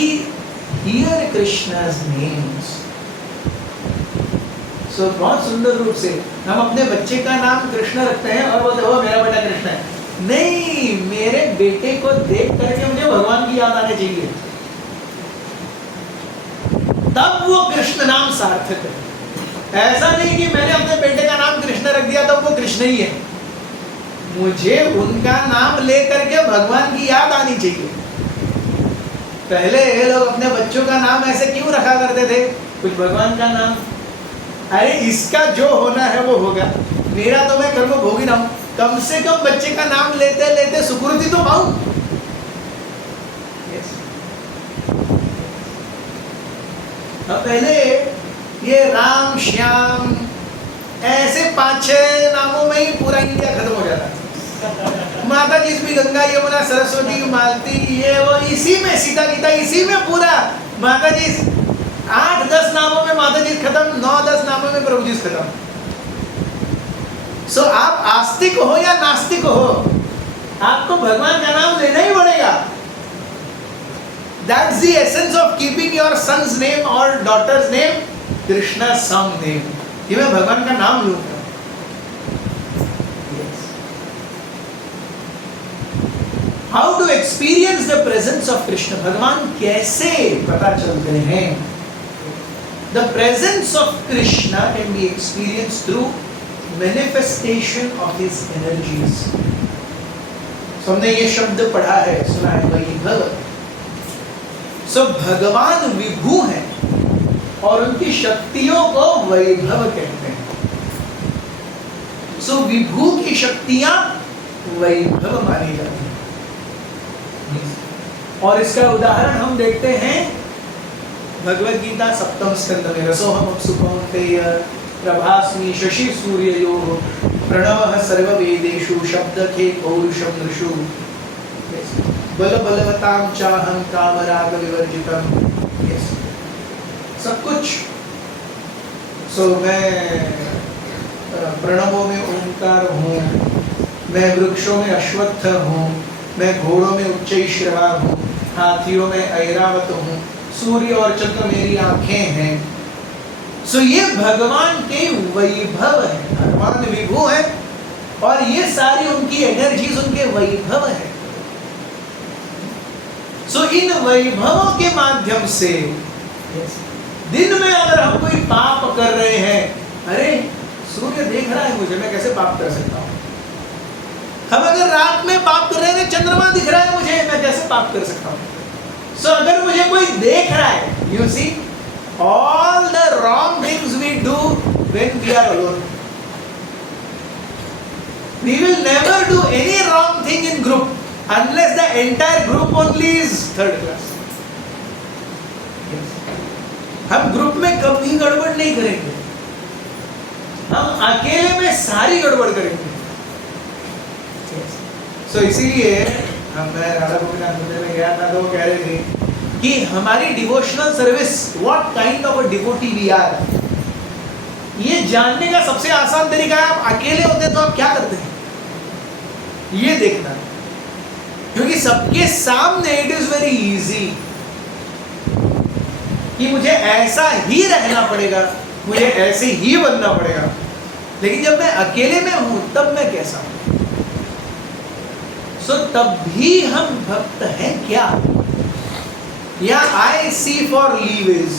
hear Krishna's names, so बहुत सुंदर रूप से हम अपने बच्चे का नाम कृष्ण रखते हैं और वो देखो मेरा बेटा कृष्ण है। नहीं, मेरे बेटे को देख करके मुझे भगवान की याद आनी चाहिए, तब वो कृष्ण नाम सार्थक है। ऐसा नहीं कि मैंने अपने बेटे का नाम कृष्ण रख दिया तो वो कृष्ण ही है, मुझे उनका नाम लेकर के भगवान की याद आनी चाहिए। पहले ये लोग अपने बच्चों का नाम ऐसे क्यों रखा करते थे, कुछ भगवान का नाम, अरे इसका जो होना है वो होगा, मेरा तो मैं कर्म भोगी ना हूं, कम से कम बच्चे का नाम लेते लेते सुकृति तो पाऊं। पहले ये राम श्याम ऐसे 5-6 नामों में ही पूरा इंडिया खत्म हो जाता। माता जी भी गंगा यमुना सरस्वती मालती ये वो, इसी में सीता गीता, इसी में पूरा माता जी 8-10 नामों में माता जी खत्म, 9-10 नामों में प्रभु जी खत्म। सो आप आस्तिक हो या नास्तिक हो, आपको भगवान का नाम लेना ही पड़ेगा। That's the essence of keeping your son's name or daughter's name Krishna's song name, कि मैं भगवान का नाम लूंगा। Yes. How to experience the presence of Krishna, भगवान कैसे पता चलते हैं? The presence of Krishna can be experienced through manifestation of his energies. So हमने ये शब्द पढ़ा है, सुना है, वैभव। सो भगवान विभू हैं और उनकी शक्तियों को वैभव कहते हैं। सो विभू की शक्तियां वैभव मानी जाती हैं। और इसका उदाहरण हम देखते हैं भगवद गीता 7वें स्कंद में, रसोहम अप्सु कौन्तेय प्रभास्मि शशि सूर्ययोः प्रणवः सर्ववेदेषु शब्दखे पौरुषं नृषु बल बलवतां चाहं कामराग विवर्जितम्। यस, सब कुछ। सो मैं प्रणवों में ओंकार हूँ, मैं वृक्षों में अश्वत्थ हूँ, मैं घोड़ों में उच्चैश्रवा हूँ, हाथियों में ऐरावत हूँ, सूर्य और चंद्र मेरी आंखें हैं। सो ये भगवान के वैभव है, भगवान विभू है और ये सारी उनकी एनर्जीज उनके वैभव है। सो इन वैभवों के माध्यम से दिन में अगर हम कोई पाप कर रहे हैं, अरे सूर्य देख रहा है मुझे, मैं कैसे पाप कर सकता हूँ। हम अगर रात में पाप कर रहे हैं, चंद्रमा दिख रहा है मुझे, मैं कैसे पाप कर सकता हूँ। सो अगर मुझे कोई देख रहा है, you see all the wrong things we do when we are alone. We will never do any wrong thing in group unless the entire group only is third class. हम ग्रुप में कभी गड़बड़ नहीं करेंगे, हम अकेले में सारी गड़बड़ करेंगे। सो इसीलिए मैं राधा गोपीनाथ मंदिर में गया था तो वो कह रहे थे कि हमारी devotional service, what kind of a devotee we are, ये जानने का सबसे आसान तरीका है आप अकेले होते तो आप क्या करते हैं, ये देखना। क्योंकि सबके सामने इट इज वेरी इजी कि मुझे ऐसा ही रहना पड़ेगा, मुझे ऐसे ही बनना पड़ेगा, लेकिन जब मैं अकेले में हूं तब मैं कैसा हूं? सो तब भी हम भक्त हैं क्या? या I see for leave is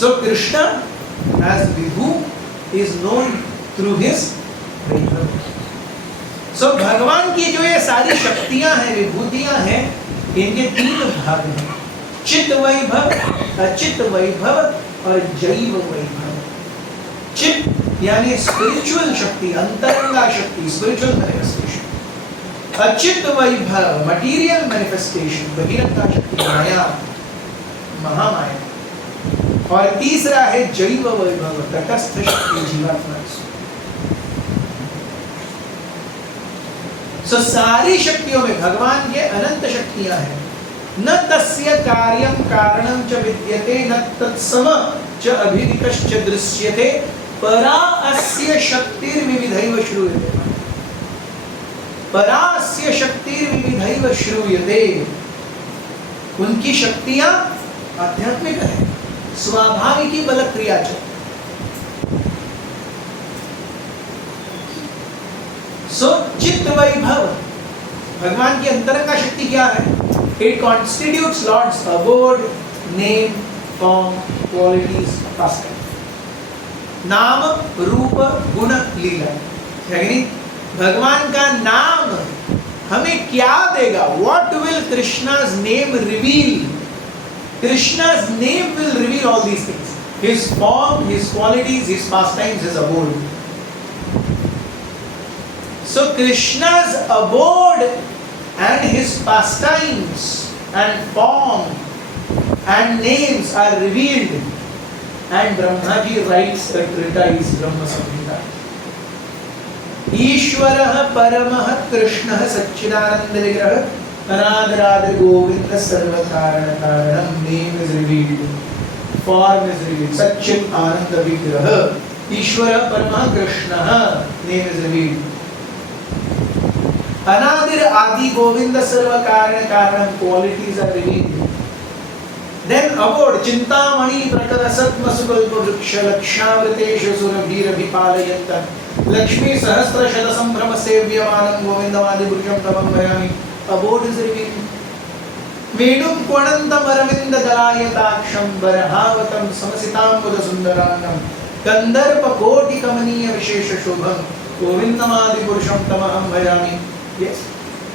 so Krishna as vibhu is known through his vaibhav. So भगवान की जो ये सारी शक्तियां हैं, विभूतियां हैं, इनके 3 भाग हैं, चित्त वैभव, अचित वैभव और जैव वैभव। चित्त यानी स्पिरिचुअल शक्ति, अंतरंगा शक्ति, स्पिरिचुअल मैनिफेस्टेशन। अचित वैभव मटीरियल मैनिफेस्टेशन, बहिरंगा शक्ति, माया, महामाया। और तीसरा है जैव वैभव, तटस्थ शक्ति, जीवात्मा। सो सारी शक्तियों में भगवान के अनंत शक्तियां हैं। न तस्य कार्यं कारणं च विद्यते, न तत्सम च अभिनिकश्च दृश्यते, परा अस्य शक्तिर्विविधैव श्रूयते। परा अस्य शक्तिर्विविधैव श्रूयते। उनकी शक्तियां आध्यात्मिक है, स्वाभाविकी बल क्रिया च। सो चित्त वैभव, भगवान की अंतरंगा शक्ति क्या है? It constitutes Lord's abode, name, form, qualities, pastime. नाम, रूप, गुण, लीला। यानी भगवान का नाम हमें क्या देगा? What will Krishna's name reveal? Krishna's name will reveal all these things, his form, his qualities, his pastimes, his abode. So Krishna's abode and his pastimes and form and names are revealed, and Brahma ji writes a treatise, Brahma Samhita. Ishwarah Paramah Krishnah Satchidananda Vigrah Anadradha Govinda Sarva Karana Karanam. Name is revealed, form is revealed. Satchit Ananda Vigrah, Ishwarah Paramah Krishnah, name is revealed. अनादिर आदि गोविंद सर्व कारण कारणम, qualities are revealed. Then abode चिंतामणि प्रकट सत्म सुकल्प वृक्ष लक्षावृतेषु सुरभिरभिपालयन्तम् लक्ष्मी सहस्र शत संभ्रम सेव्यमानं गोविन्दमादि पुरुषं तमं भजामि। Abode is revealed. वेणुं क्वणन्तम् अरविन्द दलायताक्षं बरहावतं समसिताम्बुद सुन्दरांगं कंदर्प कोटि कमनीय विशेष शोभं गोविन्दमादि पुरुषं तमहं भजामि। Yes,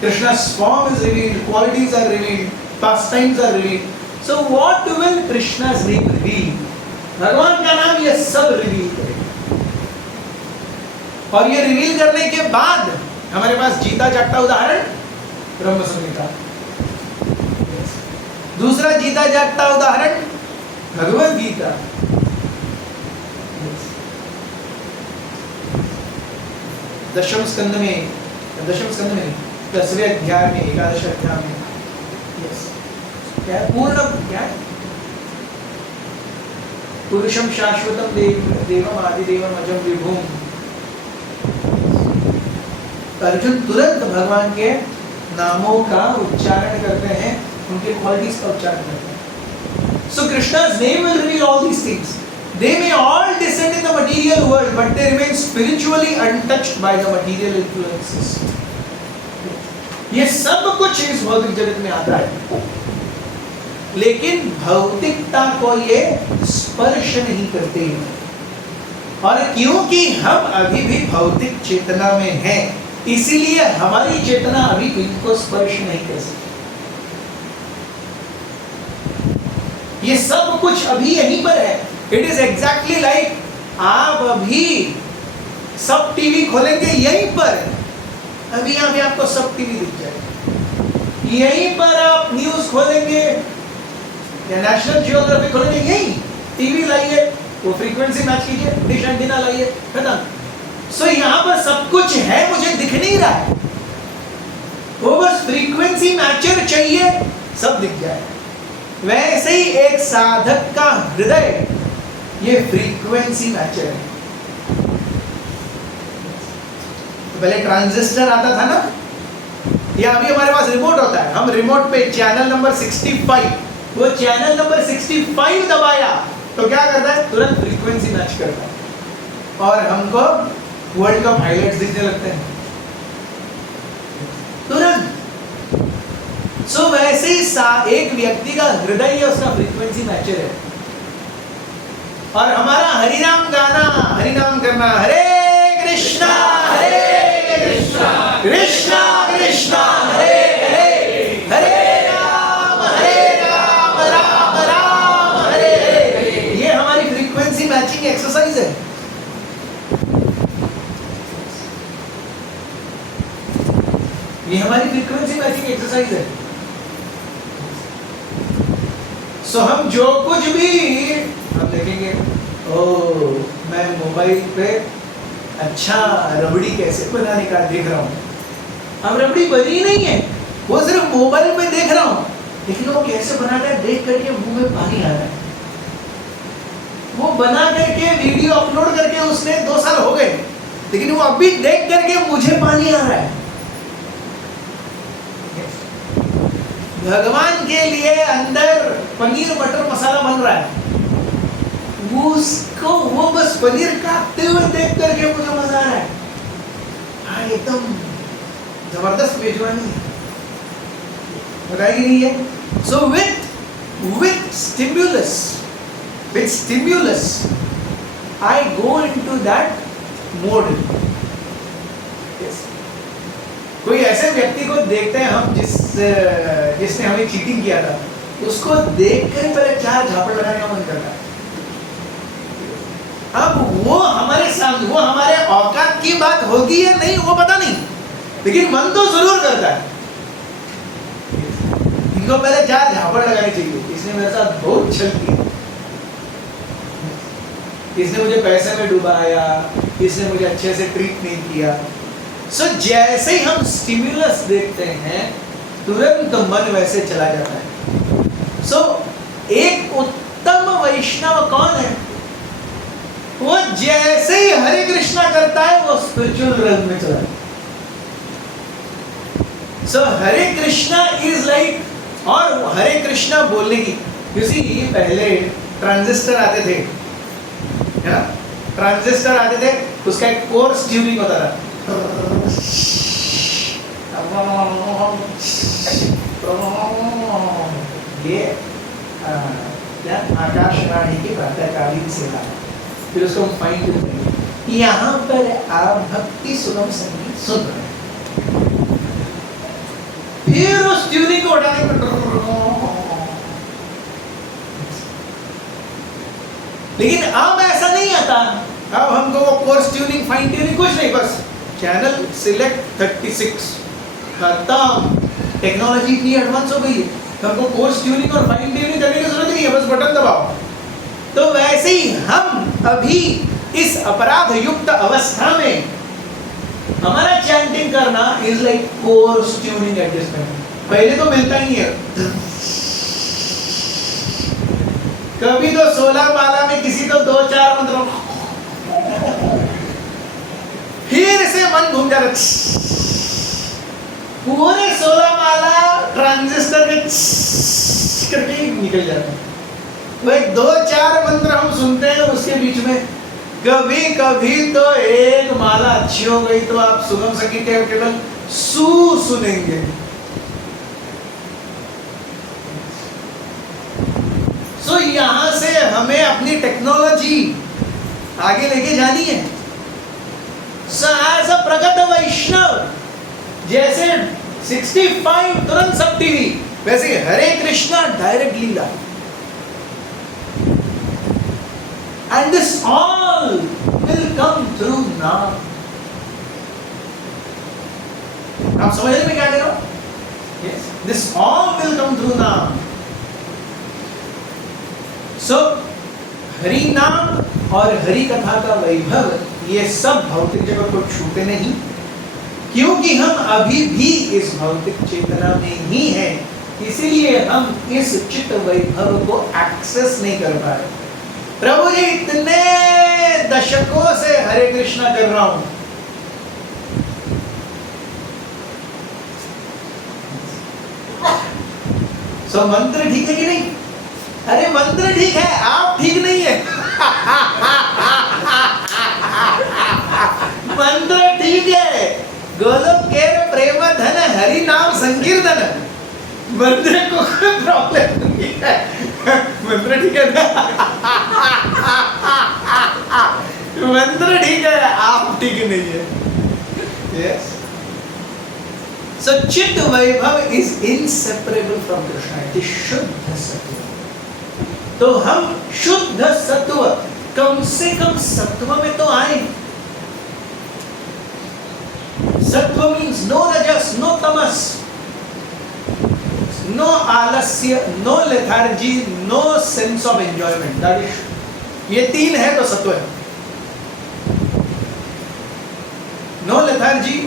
Krishna's form is revealed, qualities are revealed, pastimes are revealed. So what will Krishna's name reveal? भगवान का नाम ये सब रिवील करेगा। और ये रिवील करने के बाद हमारे पास जीता जागता उदाहरण ब्रह्म संहिता। दूसरा जीता जागता उदाहरण भगवद गीता। दशम स्कंद में 10वें अध्याय में, 11वें अध्याय में, यस, क्या है? पूर्ण क्या है? पुरुषम शाश्वतम देवम आदिदेवम अजम विभुम। अर्जुन तुरंत भगवान के नामों का उच्चारण करते हैं, उनके क्वालिटीज का उच्चारण करते हैं। So Krishna's name will reveal all these things. They may all descend in the material world, but they remain spiritually untouched by the material influences. ये सब कुछ इस भौतिक जगत में आता है, लेकिन भौतिकता को ये स्पर्श नहीं करते। और क्योंकि हम अभी भी भौतिक चेतना में हैं, इसीलिए हमारी चेतना अभी इनको स्पर्श नहीं कर सकती। ये सब कुछ अभी यहीं पर है। इट इज एग्जैक्टली लाइक आप अभी सब टीवी खोलेंगे यहीं पर, अभी यहाँ पे आपको सब टीवी दिख जाएगा। यहीं पर आप न्यूज खोलेंगे या नेशनल जियोग्राफी खोलेंगे, यहीं टीवी लाइए, वो फ्रीक्वेंसी मैच कीजिए, डिश एंटीना लाइए, खत्म। सो यहाँ पर सब कुछ है, मुझे दिख नहीं रहा है, वो बस फ्रीक्वेंसी मैचर चाहिए, सब दिख जाए। वैसे ही एक साधक का हृदय ये फ्रीक्वेंसी मैचर है। पहले ट्रांजिस्टर आता था ना, या अभी हमारे पास रिमोट होता है, हम रिमोट पे चैनल नंबर 65, वो चैनल नंबर 65 दबाया तो क्या करता है, तुरंत फ्रीक्वेंसी मैच करता है और हमको वर्ल्ड कप हाइलाइट्स दिखने लगते हैं तुरंत। सो वैसे ही एक व्यक्ति का हृदय है, उसका फ्रीक्वेंसी मैचर है। और हमारा हरिनाम गाना, हरिनाम करना, हरे कृष्णा कृष्णा कृष्णा हरे हरे, हरे राम राम राम हरे हरे, ये हमारी फ्रीक्वेंसी मैचिंग एक्सरसाइज है। ये हमारी फ्रीक्वेंसी मैचिंग एक्सरसाइज है। सो हम जो कुछ भी हम देखेंगे, ओ मैं मोबाइल पे अच्छा रबड़ी कैसे बनाने का देख रहा हूँ, अब रबड़ी बनी नहीं है, वो सिर्फ मोबाइल पे देख रहा हूँ, लेकिन वो कैसे बनाता है देख करके मुंह में पानी आ रहा है। वो बना करके वीडियो अपलोड करके उसने 2 साल हो गए, लेकिन वो अभी देख करके मुझे पानी आ रहा है। भगवान के लिए अंदर पनीर मटर मसाला बन रहा है, उसको वो बस पनीर काटते हुए देख करके मुझे मजा आ रहा है। हाँ, एकदम जबरदस्त मेजबानी है, बताएगी नहीं है। सो with stimulus I go into that mode. Yes. कोई ऐसे व्यक्ति को देखते हैं हम जिसने हमें चीटिंग किया था, उसको देखकर पहले 4 झापड़ लगाने का मन करता है। अब वो हमारे सामने, वो हमारे औकात की बात होगी या नहीं वो पता नहीं, लेकिन मन तो जरूर करता है। इनको पहले 4 झापड़ लगानी चाहिए, इसने मेरे साथ बहुत छल किया, इसने मुझे पैसे में डुबाया, इसने मुझे अच्छे से ट्रीट नहीं किया। सो जैसे ही हम स्टिम्युलस देखते हैं तुरंत मन वैसे चला जाता है। सो एक उत्तम वैष्णव कौन है, वो जैसे ही हरे कृष्णा करता है वो स्पिरिचुअल रंग में चला जाता है। सो हरे कृष्णा इज लाइक, और हरे कृष्णा बोलने की, यू सी पहले ट्रांजिस्टर आते थे, है ना, ट्रांजिस्टर आते थे, उसका एक कोर्स ट्यूनिंग होता था, ये क्या आकाशवाणी की प्रातःकालीन सेवा, फिर उसको हम फाइन ट्यून करेंगे। यहाँ पर आप भक्ति सुगम संगीत सुन रहे हैं, फिर उस ट्यूनिंग को उठाने पर, लेकिन अब ऐसा नहीं आता। अब हमको वो कोर्स ट्यूनिंग फाइन ट्यूनिंग कुछ नहीं, बस चैनल सिलेक्ट 36 खत्म। टेक्नोलॉजी इतनी एडवांस हो गई है, हमको कोर्स ट्यूनिंग और फाइन ट्यूनिंग करने की जरूरत नहीं है, बस बटन दबाओ। तो वैसे ही हम अभी इस अपराध युक्त अवस्था में हमारा चैंटिंग करना is like course tuning adjustment. पहले तो मिलता ही है, कभी तो 16 माला में किसी को 2-4 मंत्रों, फिर से मन घूम जाता, पूरे 16 माला ट्रांजिस्टर के करके निकल जाता है। वो 2-4 मंत्र हम सुनते हैं, उसके बीच में कभी कभी तो एक माला अच्छी हो गई तो आप सुगम संगीत केवल सुनेंगे। सो यहां से हमें अपनी टेक्नोलॉजी आगे लेके जानी है। सो एज अ प्रगत वैष्णव, जैसे 65 तुरंत सब टीवी, वैसे Hare Krishna direct leela, and this all will come through नाम। आप समझ रहे मैं क्या कह रहा हूं? Yes, this all will come through नाम। So हरि नाम और हरि कथा का वैभव ये सब भौतिक जगत को छूते नहीं, क्योंकि हम अभी भी इस भौतिक चेतना में ही हैं, इसीलिए हम इस चित्त वैभव को एक्सेस नहीं कर पा रहे। प्रभु जी इतने दशकों से हरे कृष्णा कर रहा हूं, सो मंत्र ठीक है कि नहीं? अरे मंत्र ठीक है, आप ठीक नहीं है। मंत्र ठीक है, गोलोक केर प्रेम धन हरि नाम संकीर्तन, मंत्र को कोई प्रॉब्लम नहीं है। मंत्र ठीक है ना? मंत्र ठीक है, आप ठीक नहीं है। Yes, so chitta vaibhav is inseparable from Krishna, it is shuddha sattva. तो हम शुद्ध सत्व, कम से कम सत्व में तो आए। सत्व मीन्स नो रजस, नो तमस, नो आलस्य, no lethargy, no sense of enjoyment. That is, ये तीन है तो सत्व है। No lethargy,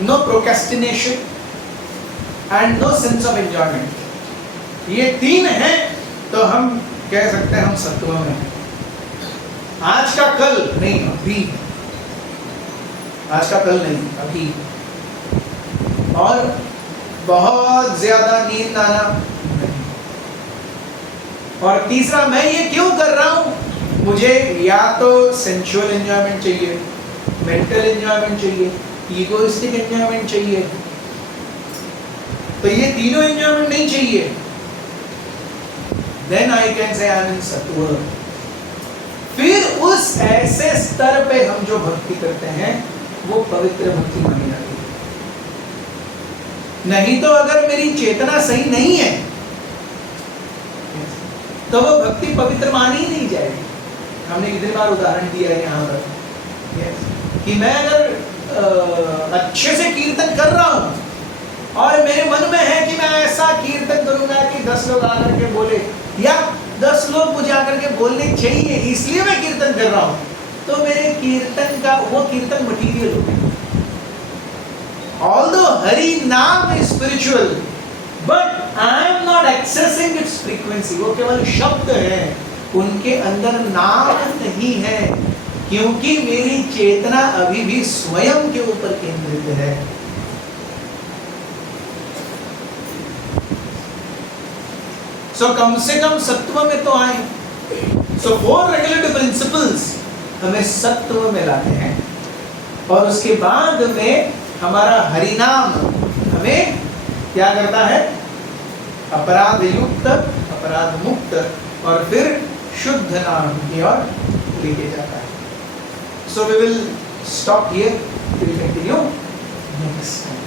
no procrastination and no sense of enjoyment. ये तीन है तो हम कह सकते हैं हम सत्व में हैं। आज का कल नहीं, अभी। आज का कल नहीं, अभी। और बहुत ज्यादा नींद आना नहीं। और तीसरा, मैं ये क्यों कर रहा हूं? मुझे या तो सेंसुअल एंजॉयमेंट चाहिए, मेंटल एंजॉयमेंट चाहिए, इगोइस्टिक एंजॉयमेंट चाहिए। तो ये तीनों एंजॉयमेंट नहीं चाहिए। Then I can say I am in सत्व। फिर उस ऐसे स्तर पे हम जो भक्ति करते हैं वो पवित्र भक्ति मानी जाती है। नहीं तो अगर मेरी चेतना सही नहीं है तो वो भक्ति पवित्र मानी ही नहीं जाएगी। हमने कितनी बार उदाहरण दिया है यहाँ पर कि मैं अगर अच्छे से कीर्तन कर रहा हूँ और मेरे मन में है कि मैं ऐसा कीर्तन करूंगा कि 10 लोग आकर के बोले, या 10 लोग मुझे आकर के बोलने चाहिए, इसलिए मैं कीर्तन कर रहा हूँ, तो मेरे कीर्तन का वो कीर्तन मटीरियल हो गया। Although हरि नाम is spiritual, but I am not accessing its frequency। वो केवल शब्द है, उनके अंदर नाम नहीं है, क्योंकि मेरी चेतना अभी भी स्वयं के ऊपर केंद्रित है। सो कम से कम सत्व में तो आए। सो 4 रेगुलेटिव प्रिंसिपल्स हमें सत्व में लाते हैं, और उसके बाद में हमारा हरिनाम हमें क्या करता है? अपराध युक्त, अपराध मुक्त, और फिर शुद्ध नाम की ओर लेके जाता है। So we will stop here, we will continue next time.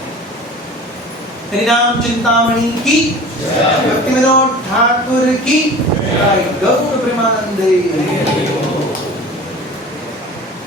हरिनाम चिंतामणि की जय, भक्ति विनोद ठाकुर की जय, गौर प्रेमानंदे।